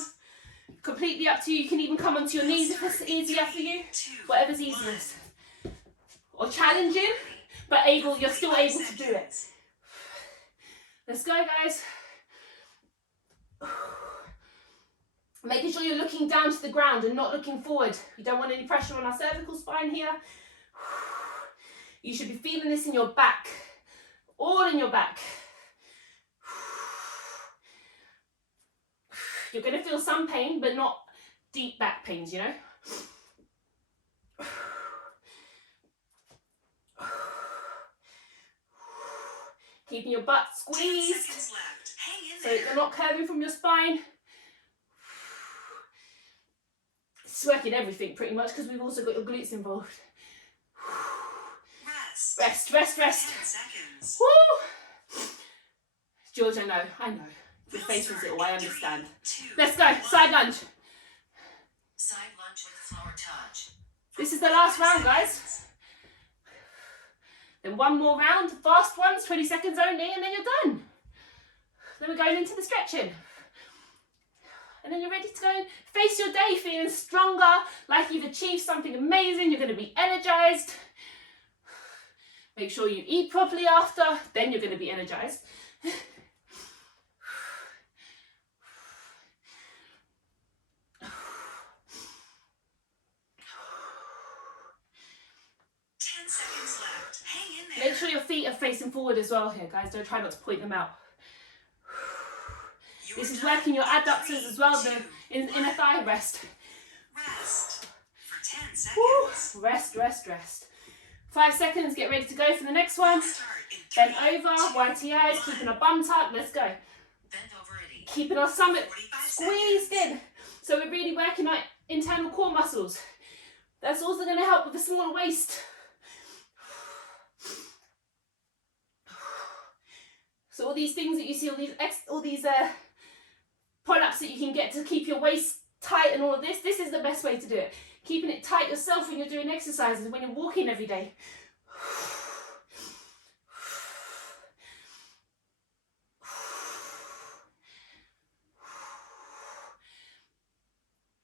Completely up to you. You can even come onto your knees if it's easier for you. Whatever's easiest. Or challenging, but you're still able to do it. Let's go, guys. Making sure you're looking down to the ground and not looking forward. You don't want any pressure on our cervical spine here. You should be feeling this in your back. All in your back. You're going to feel some pain, but not deep back pains, you know? Keeping your butt squeezed. 10 seconds left. Hang in So there. you're not curving from your spine. It's working everything pretty much because we've also got your glutes involved. Rest. Rest, rest, rest. 10 seconds. Woo! George, I know. Your face was little, I understand. Let's go, side lunge. Side lunge with floor touch. This is the last round, guys. Then one more round, fast ones, 20 seconds only, and then you're done. Then we're going into the stretching. And then you're ready to go and face your day feeling stronger, like you've achieved something amazing, you're going to be energized. Make sure you eat properly after, then you're going to be energized. 10 seconds left. Hang in there. Make sure your feet are facing forward as well here, guys. Don't try not to point them out. This is working your adductors as well, the inner thigh rest. Rest for 10 seconds. Woo. Rest, rest, rest. 5 seconds, get ready to go for the next one. Bend over, YTIs, keeping our bum tucked. Let's go. Bend over at 8. Keeping our stomach 45 squeezed in. So we're really working our internal core muscles. That's also going to help with a smaller waist. So all these things that you see, all these products that you can get to keep your waist tight and all of this is the best way to do it. Keeping it tight yourself when you're doing exercises, when you're walking every day.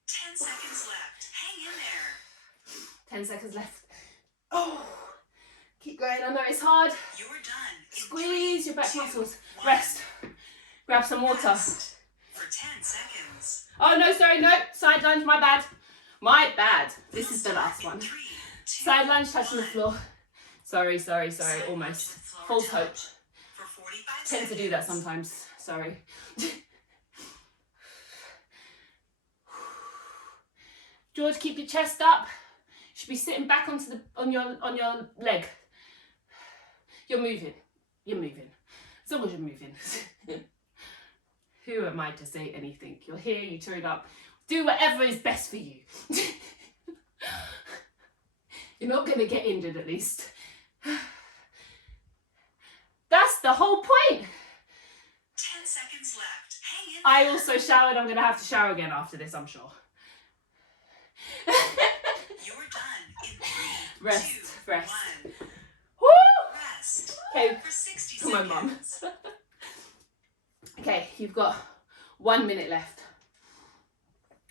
10 seconds left. Hang in there. 10 seconds left. Oh, keep going. I know it's hard. You're done. Squeeze your back muscles. Rest. Grab some water. Rest for 10 seconds. Oh no, sorry, no. Side lunge, my bad. My bad. This is the last one. 3, 2, Side lunge, touching the floor. Sorry, Side almost. lunge with floor False hope. touch for 45 Tend to do that sometimes. Sorry. George, keep your chest up. You should be sitting back on your leg. You're moving. as long as you're moving. Who am I to say anything? You're here, you turned up. Do whatever is best for you. You're not going to get injured, at least. That's the whole point. 10 seconds left. Hang in I there. also showered. I'm going to have to shower again after this, I'm sure. You're done in 3, Rest, 2, rest. 1. Woo! Rest. Okay, For 60 come on, seconds. Mum. Okay, you've got 1 minute left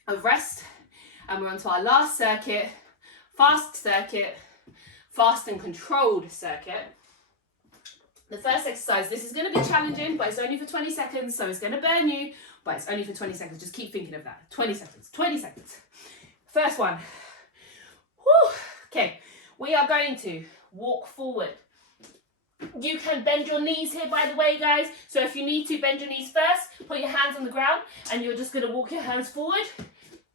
of rest, and we're on to our last circuit, fast and controlled circuit. The first exercise, this is going to be challenging, but it's only for 20 seconds, so it's going to burn you, but it's only for 20 seconds. Just keep thinking of that. 20 seconds, 20 seconds. First one. Woo. Okay, we are going to walk forward. You can bend your knees here, by the way, guys. So if you need to, bend your knees first, put your hands on the ground, and you're just going to walk your hands forward,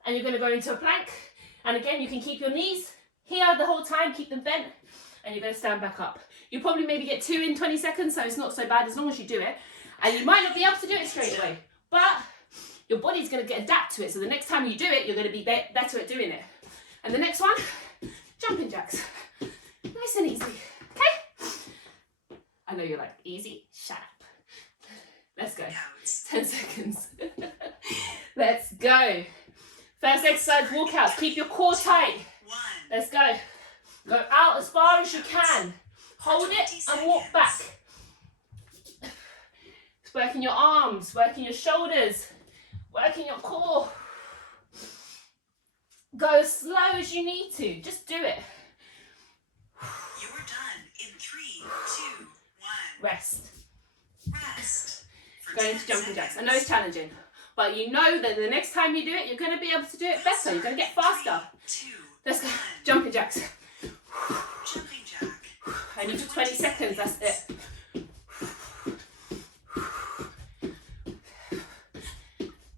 and you're going to go into a plank. And again, you can keep your knees here the whole time, keep them bent, and you're going to stand back up. You probably maybe get 2 in 20 seconds, so it's not so bad as long as you do it. And you might not be able to do it straight away, but your body's going to get adapt to it. So the next time you do it, you're going to be better at doing it. And the next one, jumping jacks. Nice and easy, okay? I know you're like, easy? Shut up. Let's go. 10 seconds. Let's go. First exercise, walkouts. Keep your core tight. 1. Let's go. Go out as far as you can. Hold it and walk back. It's working your arms, working your shoulders, working your core. Go as slow as you need to. Just do it. You're done in 3, 2, 1. Rest. Rest. For Going 10 to jumping jacks. I seconds. know it's challenging, but you know that the next time you do it, you're going to be able to do it better. You're going to get faster. 3, 2, Let's go. 1. Jumping jacks. Jumping jack. Only for 20 seconds. That's it.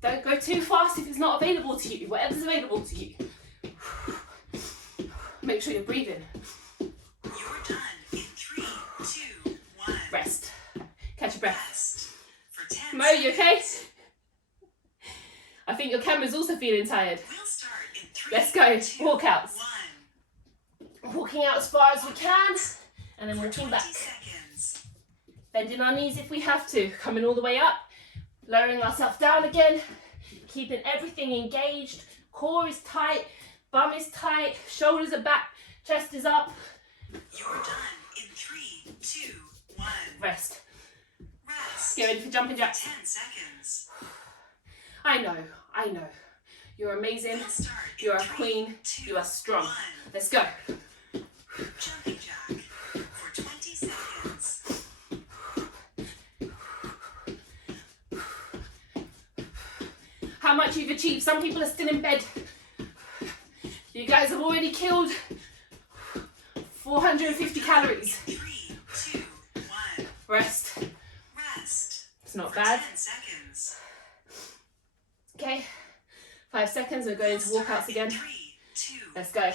Don't go too fast if it's not available to you. Whatever's available to you. Make sure you're breathing. You're done in 3, 2, 1. Rest. Catch your breath. Rest. For 10 Mo, you okay? seconds. I think your camera's also feeling tired. We'll start in 3, Let's go. 2, Walkouts. 1. Walking out as far as we can, and then For walking 20 back. seconds. Bending our knees if we have to. Coming all the way up. Lowering ourselves down again. Keeping everything engaged. Core is tight. Bum is tight. Shoulders are back. Chest is up. You're done in 3, 2, 1. Rest. Rest. Get ready for jumping jacks. 10 seconds. I know. You're amazing. We'll start in You're a 3, queen. 2, You are strong. 1. Let's go. Jumping jack. For 20 seconds. How much you've achieved. Some people are still in bed. You guys have already killed 450 calories. 3, 2, 1. Rest. Rest. It's not For bad. 10 seconds. Okay. 5 seconds. We're going to walkouts again. 3, 2, Let's go. 1.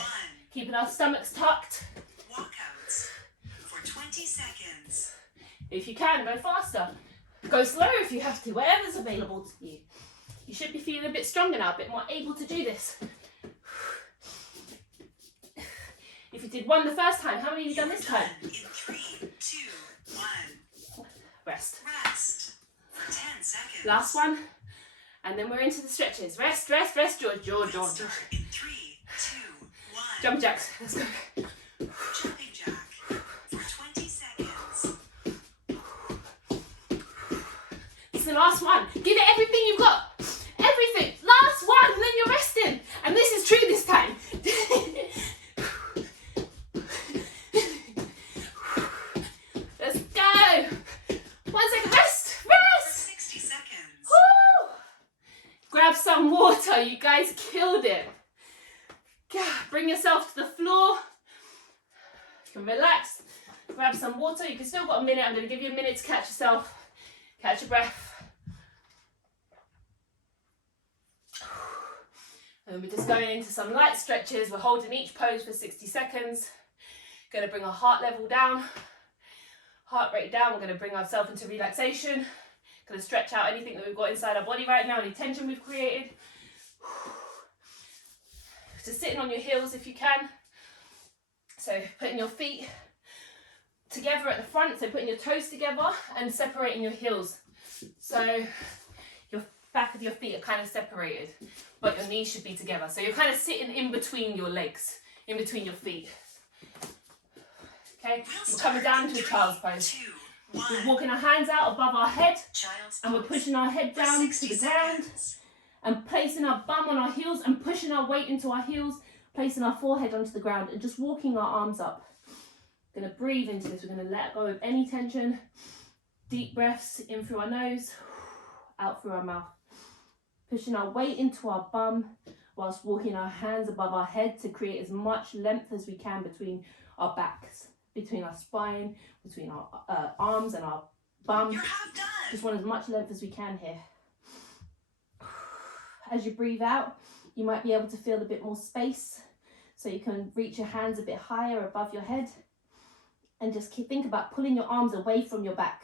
Keeping our stomachs tucked. Walkouts. For 20 seconds. If you can, go faster. Go slower if you have to. Whatever's available to you. You should be feeling a bit stronger now, a bit more able to do this. If you did 1 the first time, how many have you done this time? In 3, 2, 1. Rest. Rest. For 10 seconds. Last one. And then we're into the stretches. Rest, rest, rest. George. We'll start in 3, 2, 1. Jump jacks. Let's go. Jumping jack. For 20 seconds. It's the last one. Give it everything you've got. Everything. Last one. And then you're resting. And this is true this time. Let's go. 1 second. Rest. For Rest. 60 seconds. Woo! Grab some water. You guys killed it. Bring yourself to the floor. You can relax. Grab some water. You can still got a minute. I'm going to give you a minute to catch yourself. Catch your breath. And we're just going into some light stretches. We're holding each pose for 60 seconds. Going to bring our heart level down. Heart rate down. We're going to bring ourselves into relaxation. Going to stretch out anything that we've got inside our body right now, any tension we've created. Just sitting on your heels if you can. So putting your feet together at the front, so putting your toes together and separating your heels. So your back of your feet are kind of separated, but your knees should be together. So you're kind of sitting in between your legs, in between your feet. Okay, we're coming down to a child's pose. We're walking our hands out above our head, and we're pushing our head down to the ground, and placing our bum on our heels and pushing our weight into our heels, placing our forehead onto the ground and just walking our arms up. We're going to breathe into this. We're going to let go of any tension. Deep breaths in through our nose, out through our mouth. Pushing our weight into our bum whilst walking our hands above our head to create as much length as we can between our backs, between our spine, between our arms and our bum. You're half done. Just want as much length as we can here. As you breathe out, you might be able to feel a bit more space, so you can reach your hands a bit higher above your head, and just think about pulling your arms away from your back,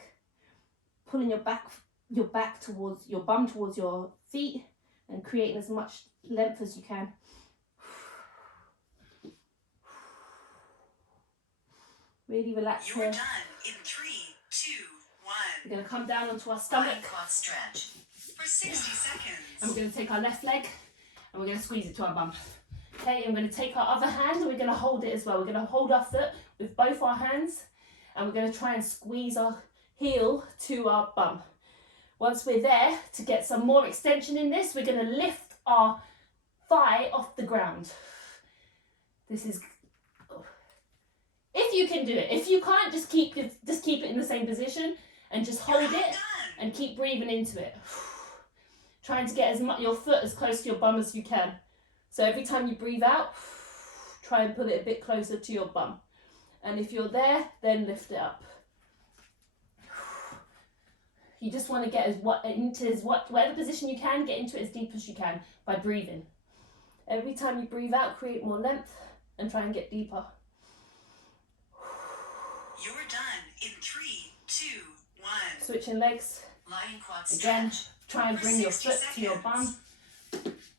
pulling your back towards your bum, towards your feet, and creating as much length as you can. Really relax You're here. done in 3, 2, 1. We're going to come down onto our stomach, Lying quad stretch for 60 seconds. and we're going to take our left leg and we're going to squeeze it to our bum. Okay, I'm going to take our other hand and we're going to hold it as well. We're going to hold our foot with both our hands, and we're going to try and squeeze our heel to our bum. Once we're there, to get some more extension in this, we're going to lift our thigh off the ground. This is, if you can do it. If you can't, just keep it in the same position and just hold it and keep breathing into it. Trying to get as much your foot as close to your bum as you can. So every time you breathe out, try and pull it a bit closer to your bum. And if you're there, then lift it up. You just want to get whatever position you can, get into it as deep as you can by breathing. Every time you breathe out, create more length and try and get deeper. You're done in 3, 2, 1. Switching legs. Lying quad Again, stretch. try and bring your foot to your bum.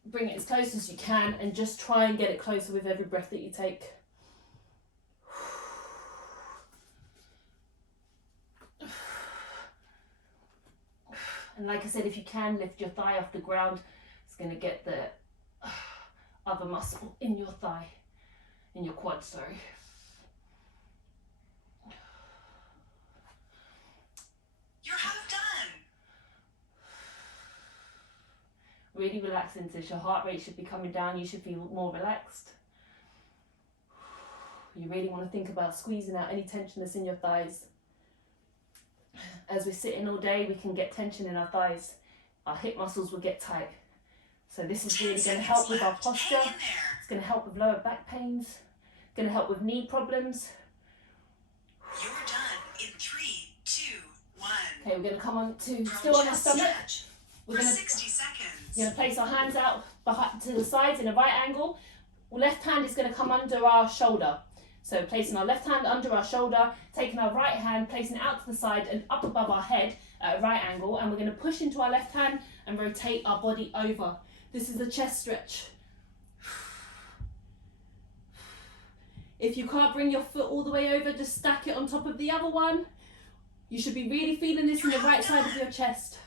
Bring it as close as you can and just try and get it closer with every breath that you take. And like I said, if you can, lift your thigh off the ground. It's going to get the other muscle in your thigh, in your quad, sorry. You're half done. Really relax into this. Your heart rate should be coming down. You should feel more relaxed. You really want to think about squeezing out any tension that's in your thighs. As we're sitting all day, we can get tension in our thighs. Our hip muscles will get tight. So this is really going to help with our posture. It's going to help with lower back pains. It's going to help with knee problems. You're done in 3, 2, 1. Okay, we're going to come on to still on our stomach. We're for going to 60 seconds. place our hands out behind, to the sides in a right angle. Left hand is going to come under our shoulder. So placing our left hand under our shoulder, taking our right hand, placing it out to the side and up above our head at a right angle, and we're going to push into our left hand and rotate our body over. This is a chest stretch. If you can't bring your foot all the way over, just stack it on top of the other one. You should be really feeling this in the right side of your chest.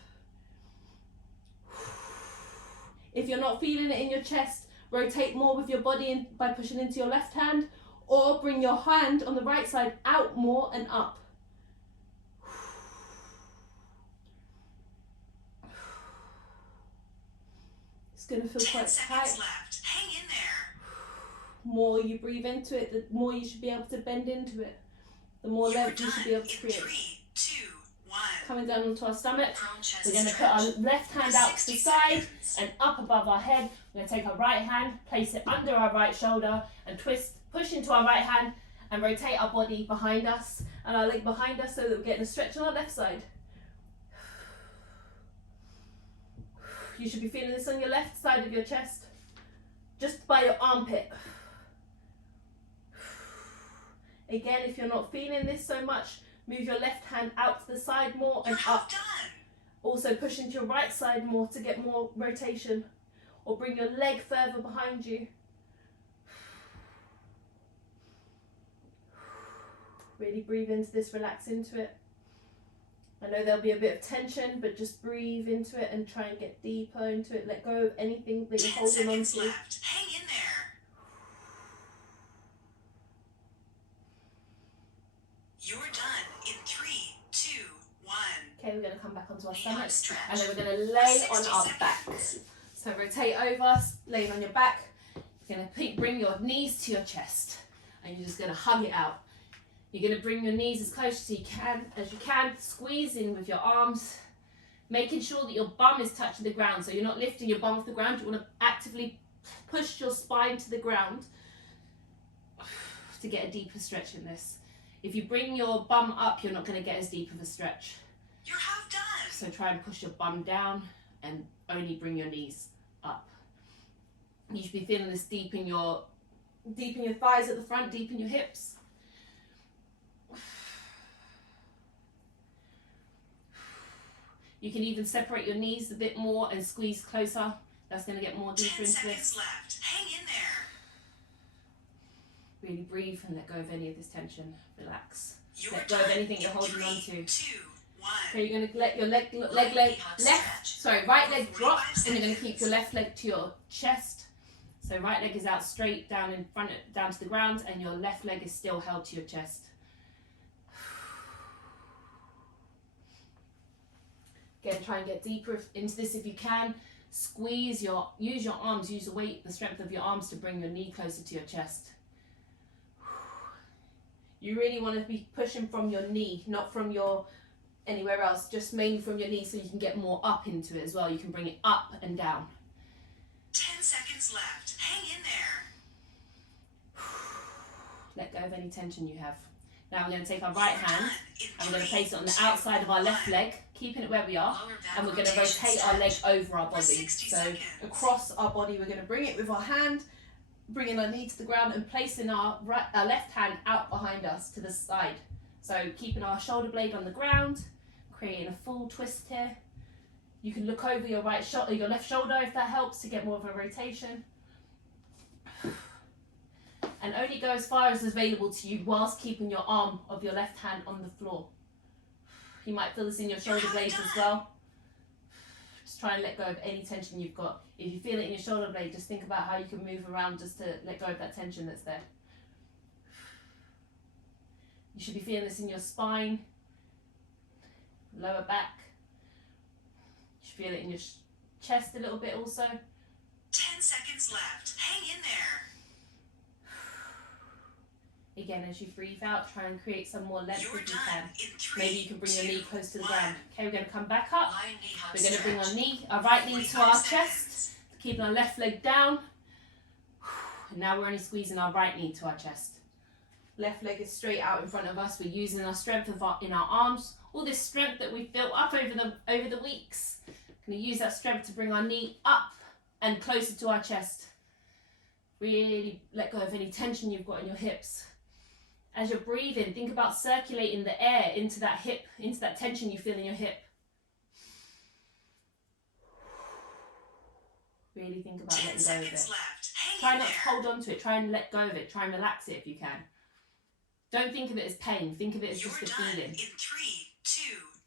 If you're not feeling it in your chest, rotate more with your body by pushing into your left hand, or bring your hand on the right side out more and up. It's going to feel 10 quite seconds tight. left. Hang in there. More you breathe into it, the more you should be able to bend into it. The more You're length you should be done able to in create. 3, 2, 1. Coming down onto our stomach, Prone chest we're going to put stretch our left hand for out to the 60 side seconds. and up above our head. We're going to take our right hand, place it under our right shoulder and twist, push into our right hand and rotate our body behind us and our leg behind us so that we're getting a stretch on our left side. You should be feeling this on your left side of your chest, just by your armpit. Again, if you're not feeling this so much, Move your left hand out to the side more and You're up. half done. Also push into your right side more to get more rotation. Or bring your leg further behind you. Really breathe into this, relax into it. I know there'll be a bit of tension, but just breathe into it and try and get deeper into it. Let go of anything that you're 10 holding on seconds to. left. Hang in there. You're done in 3, 2, 1. Okay, we're going to come back onto our Knee stomach, up stretch. and then we're going to For lay 60 on our seconds. back. So rotate over, laying on your back. You're going to bring your knees to your chest, and you're just going to hug it out. You're going to bring your knees as close as you can, squeeze in with your arms, making sure that your bum is touching the ground. So you're not lifting your bum off the ground. You want to actively push your spine to the ground to get a deeper stretch in this. If you bring your bum up, you're not going to get as deep of a stretch. You're half done. So try and push your bum down and only bring your knees up. You should be feeling this deep in your thighs at the front, deep in your hips. You can even separate your knees a bit more and squeeze closer. That's going to get more deeper 10 into seconds this. left. Hang in there. Really breathe and let go of any of this tension. Relax. You're Let go done of anything you're in holding 3, on to. 2, 1. Okay, you're going to let your right leg drop, and you're going to keep your left leg to your chest. So right leg is out straight down in front, down to the ground, and your left leg is still held to your chest. Again, try and get deeper into this if you can. Use your arms, use the weight, the strength of your arms to bring your knee closer to your chest. You really want to be pushing from your knee, not from your anywhere else, just mainly from your knee so you can get more up into it as well. You can bring it up and down. 10 seconds left. Hang in there. Let go of any tension you have. Now we're going to take our right You're hand done in and we're going to 3, place it on the 2, outside of our left 1. leg, keeping it where we are, Lower back and we're going to rotation rotate our leg stretch. over our For body. 60 So seconds. across our body, we're going to bring it with our hand, bringing our knee to the ground and placing our left hand out behind us to the side. So keeping our shoulder blade on the ground, creating a full twist here. You can look over your left shoulder if that helps to get more of a rotation. And only go as far as is available to you whilst keeping your arm of your left hand on the floor. You might feel this in your shoulder blades as well. Just try and let go of any tension you've got. If you feel it in your shoulder blade, just think about how you can move around just to let go of that tension that's there. You should be feeling this in your spine, lower back. You should feel it in your chest a little bit also. 10 seconds left. Hang in there. Again, as you breathe out, try and create some more length You're if you done can. in 3, Maybe you can bring your 2, knee close to the 1. ground. Okay, we're going to come back up. Lying knee hug We're going to bring stretch. our right knee to our 45 chest, seconds. keeping our left leg down. And now we're only squeezing our right knee to our chest. Left leg is straight out in front of us. We're using our strength in our arms. All this strength that we've built up over the weeks. Going to use that strength to bring our knee up and closer to our chest. Really let go of any tension you've got in your hips. As you're breathing, think about circulating the air into that hip, into that tension you feel in your hip. Really think about 10 letting go of seconds it. left. Hang Try in not to there. hold on to it. Try and let go of it. Try and relax it if you can. Don't think of it as pain. Think of it as You're just a done feeling. in 3, 2,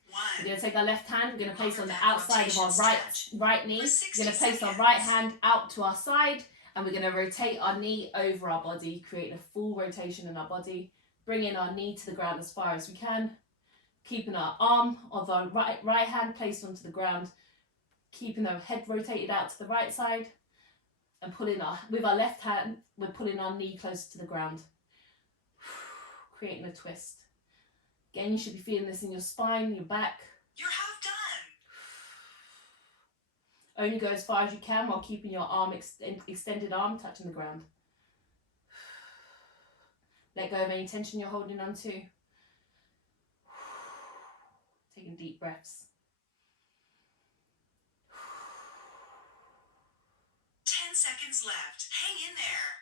1. We're going to take our left hand. We're going to place it on the Lower back outside of our rotation right knee. For We're going to 60 place our seconds. right hand out to our side. And we're going to rotate our knee over our body, creating a full rotation in our body. Bringing our knee to the ground as far as we can. Keeping our arm of our right hand placed onto the ground. Keeping our head rotated out to the right side. And with our left hand, we're pulling our knee closer to the ground. Creating a twist. Again, you should be feeling this in your spine, your back. You're half done. Only go as far as you can while keeping your arm extended arm touching the ground. Let go of any tension you're holding on to. Taking deep breaths. 10 seconds left. Hang in there.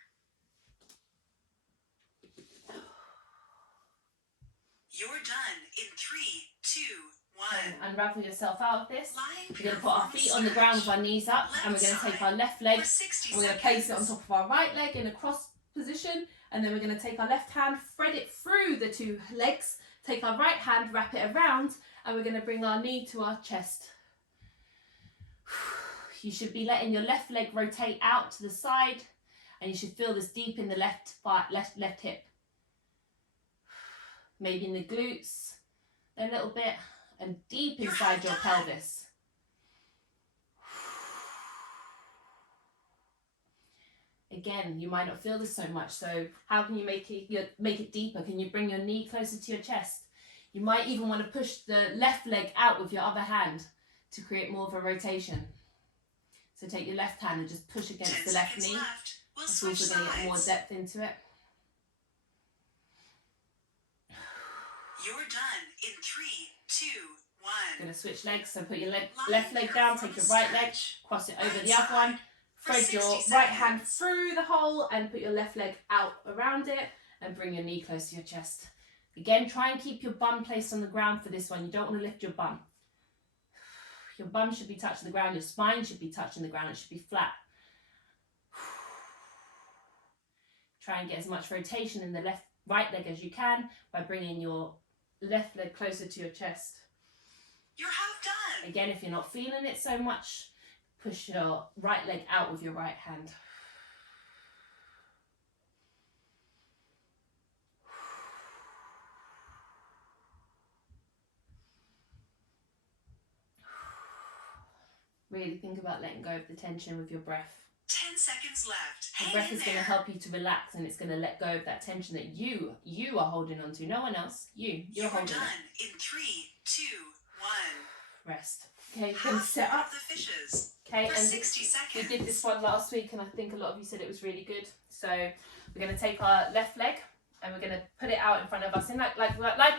You're done in 3, 2, 1. And unravel yourself out of this. Lying We're going to put our feet on the ground with our knees up, and we're going to take our left leg, and we're going to place it on top of our right leg in a cross position, and then we're going to take our left hand, thread it through the two legs, take our right hand, wrap it around, and we're going to bring our knee to our chest. You should be letting your left leg rotate out to the side, and you should feel this deep in the left hip. Maybe in the glutes a little bit, and deep inside your pelvis. Again, you might not feel this so much, so how can you make it deeper? Can you bring your knee closer to your chest? You might even want to push the left leg out with your other hand to create more of a rotation. So take your left hand and just push against the left knee. It's also going to get more depth into it. You're done in 3, 2, 1. Going to switch legs, so put your left leg down, take your right leg, cross it over the other one, thread your right hand through the hole and put your left leg out around it and bring your knee close to your chest. Again, try and keep your bum placed on the ground for this one. You don't want to lift your bum. Your bum should be touching the ground, your spine should be touching the ground, it should be flat. Try and get as much rotation in the right leg as you can by bringing your left leg closer to your chest. You're half done. Again, if you're not feeling it so much, push your right leg out with your right hand. Really think about letting go of the tension with your breath. 10 seconds left. The breath is going to help you to relax, and it's going to let go of that tension that you are holding on to. No one else. You're holding done it. in 3, 2, 1. Rest. Okay, you're going to set up. The fishes. Okay, for and 60 seconds. we did this one last week, and I think a lot of you said it was really good. So we're going to take our left leg and we're going to put it out in front of us, in like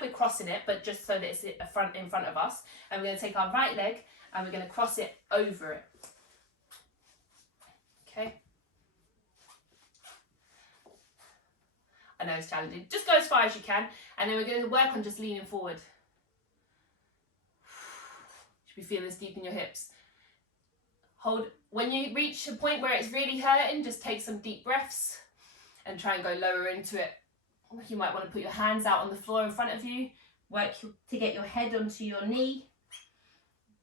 we're crossing it, but just so that it's in front of us. And we're going to take our right leg and we're going to cross it over it. Okay. I know it's challenging. Just go as far as you can, and then we're going to work on just leaning forward. You should be feeling this deep in your hips. Hold. When you reach a point where it's really hurting, just take some deep breaths and try and go lower into it. You might want to put your hands out on the floor in front of you. Work to get your head onto your knee.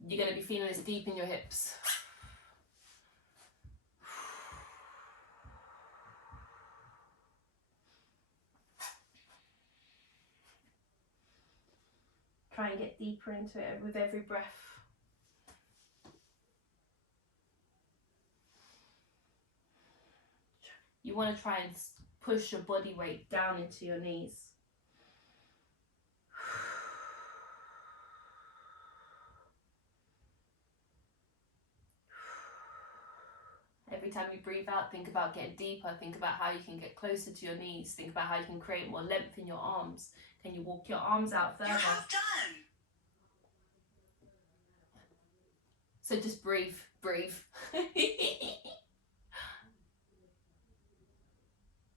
You're going to be feeling this deep in your hips. Try and get deeper into it with every breath. You want to try and push your body weight down into your knees. Every time you breathe out, think about getting deeper. Think about how you can get closer to your knees. Think about how you can create more length in your arms. Can you walk your arms out further? You're half done. So just breathe.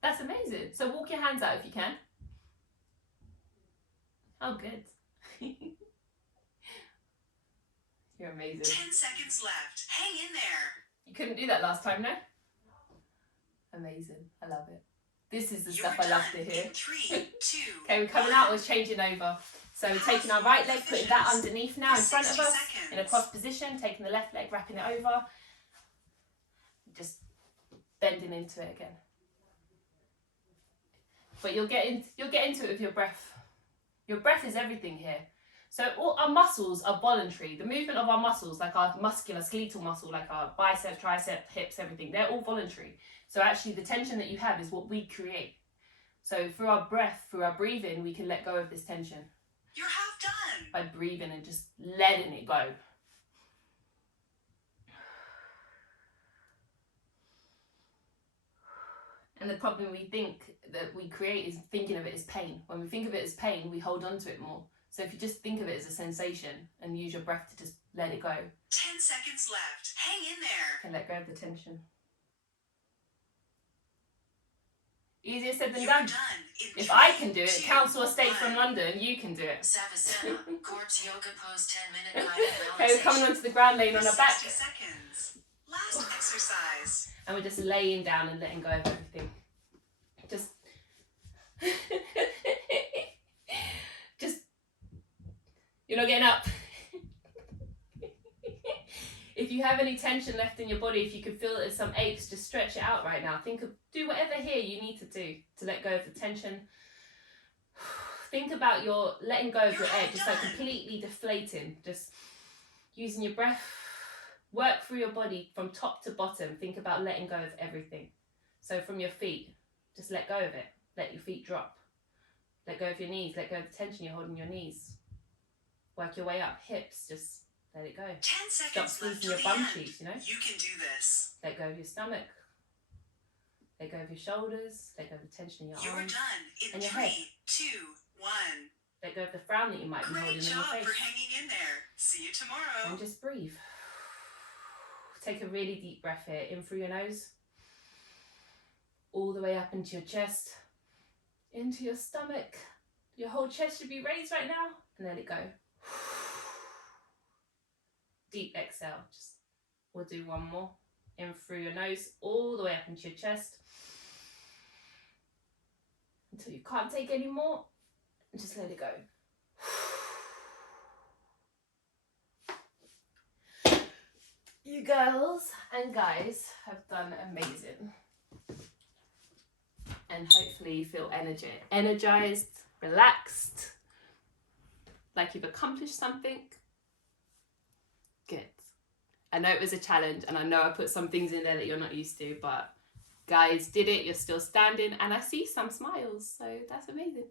That's amazing. So walk your hands out if you can. Oh, good. You're amazing. 10 seconds left. Hang in there. You couldn't do that last time, no? Amazing. I love it. This is the stuff I love to hear. In 3, 2. Okay, we're coming out, we're changing over. So we're taking our right leg, putting that underneath now in front of us, in a cross position, taking the left leg, wrapping it over. Just bending into it again. But you'll get into it with your breath. Your breath is everything here. So all our muscles are voluntary. The movement of our muscles, like our muscular skeletal muscle, like our bicep, tricep, hips, everything, they're all voluntary. So actually the tension that you have is what we create. So through our breath, through our breathing, we can let go of this tension. You're half done. By breathing and just letting it go. And the problem we think that we create is thinking of it as pain. When we think of it as pain, we hold on to it more. So if you just think of it as a sensation and use your breath to just let it go. 10 seconds left. Hang in there. You can let go of the tension. Easier said than You're done. done in If 3, I can do it, 2, Council Estate 1. from London, you can do it. Savasana, corpse yoga pose 10-minute guided Okay, we're coming relaxation. onto the ground, laying on For our back. 60 seconds. Last exercise. And we're just laying down and letting go of everything. Just, you're not getting up. If you have any tension left in your body, if you can feel that there's some aches, just stretch it out right now. Do whatever here you need to do to let go of the tension. Think about your letting go of your edge, just like completely deflating, just using your breath. Work through your body from top to bottom. Think about letting go of everything. So from your feet, just let go of it. Let your feet drop. Let go of your knees. Let go of the tension you're holding in your knees. Work your way up. Hips, just let it go. 10 Stop seconds left squeezing till your the bum end. cheeks, you know? You can do this. Let go of your stomach. Let go of your shoulders. Let go of the tension in your You're arms. done in and your 3, head. 2, 1. Let go of the frown that you might be holding Great in your job face. for hanging in there. See you tomorrow. And just breathe. Take a really deep breath here. In through your nose. All the way up into your chest. Into your stomach. Your whole chest should be raised right now. And let it go. Deep exhale. We'll do one more. In through your nose. All the way up into your chest. Until you can't take any more. And just let it go. You girls and guys have done amazing. And hopefully you feel energized, relaxed, like you've accomplished something. Good. I know it was a challenge and I know I put some things in there that you're not used to, but guys did it, you're still standing, and I see some smiles, so that's amazing.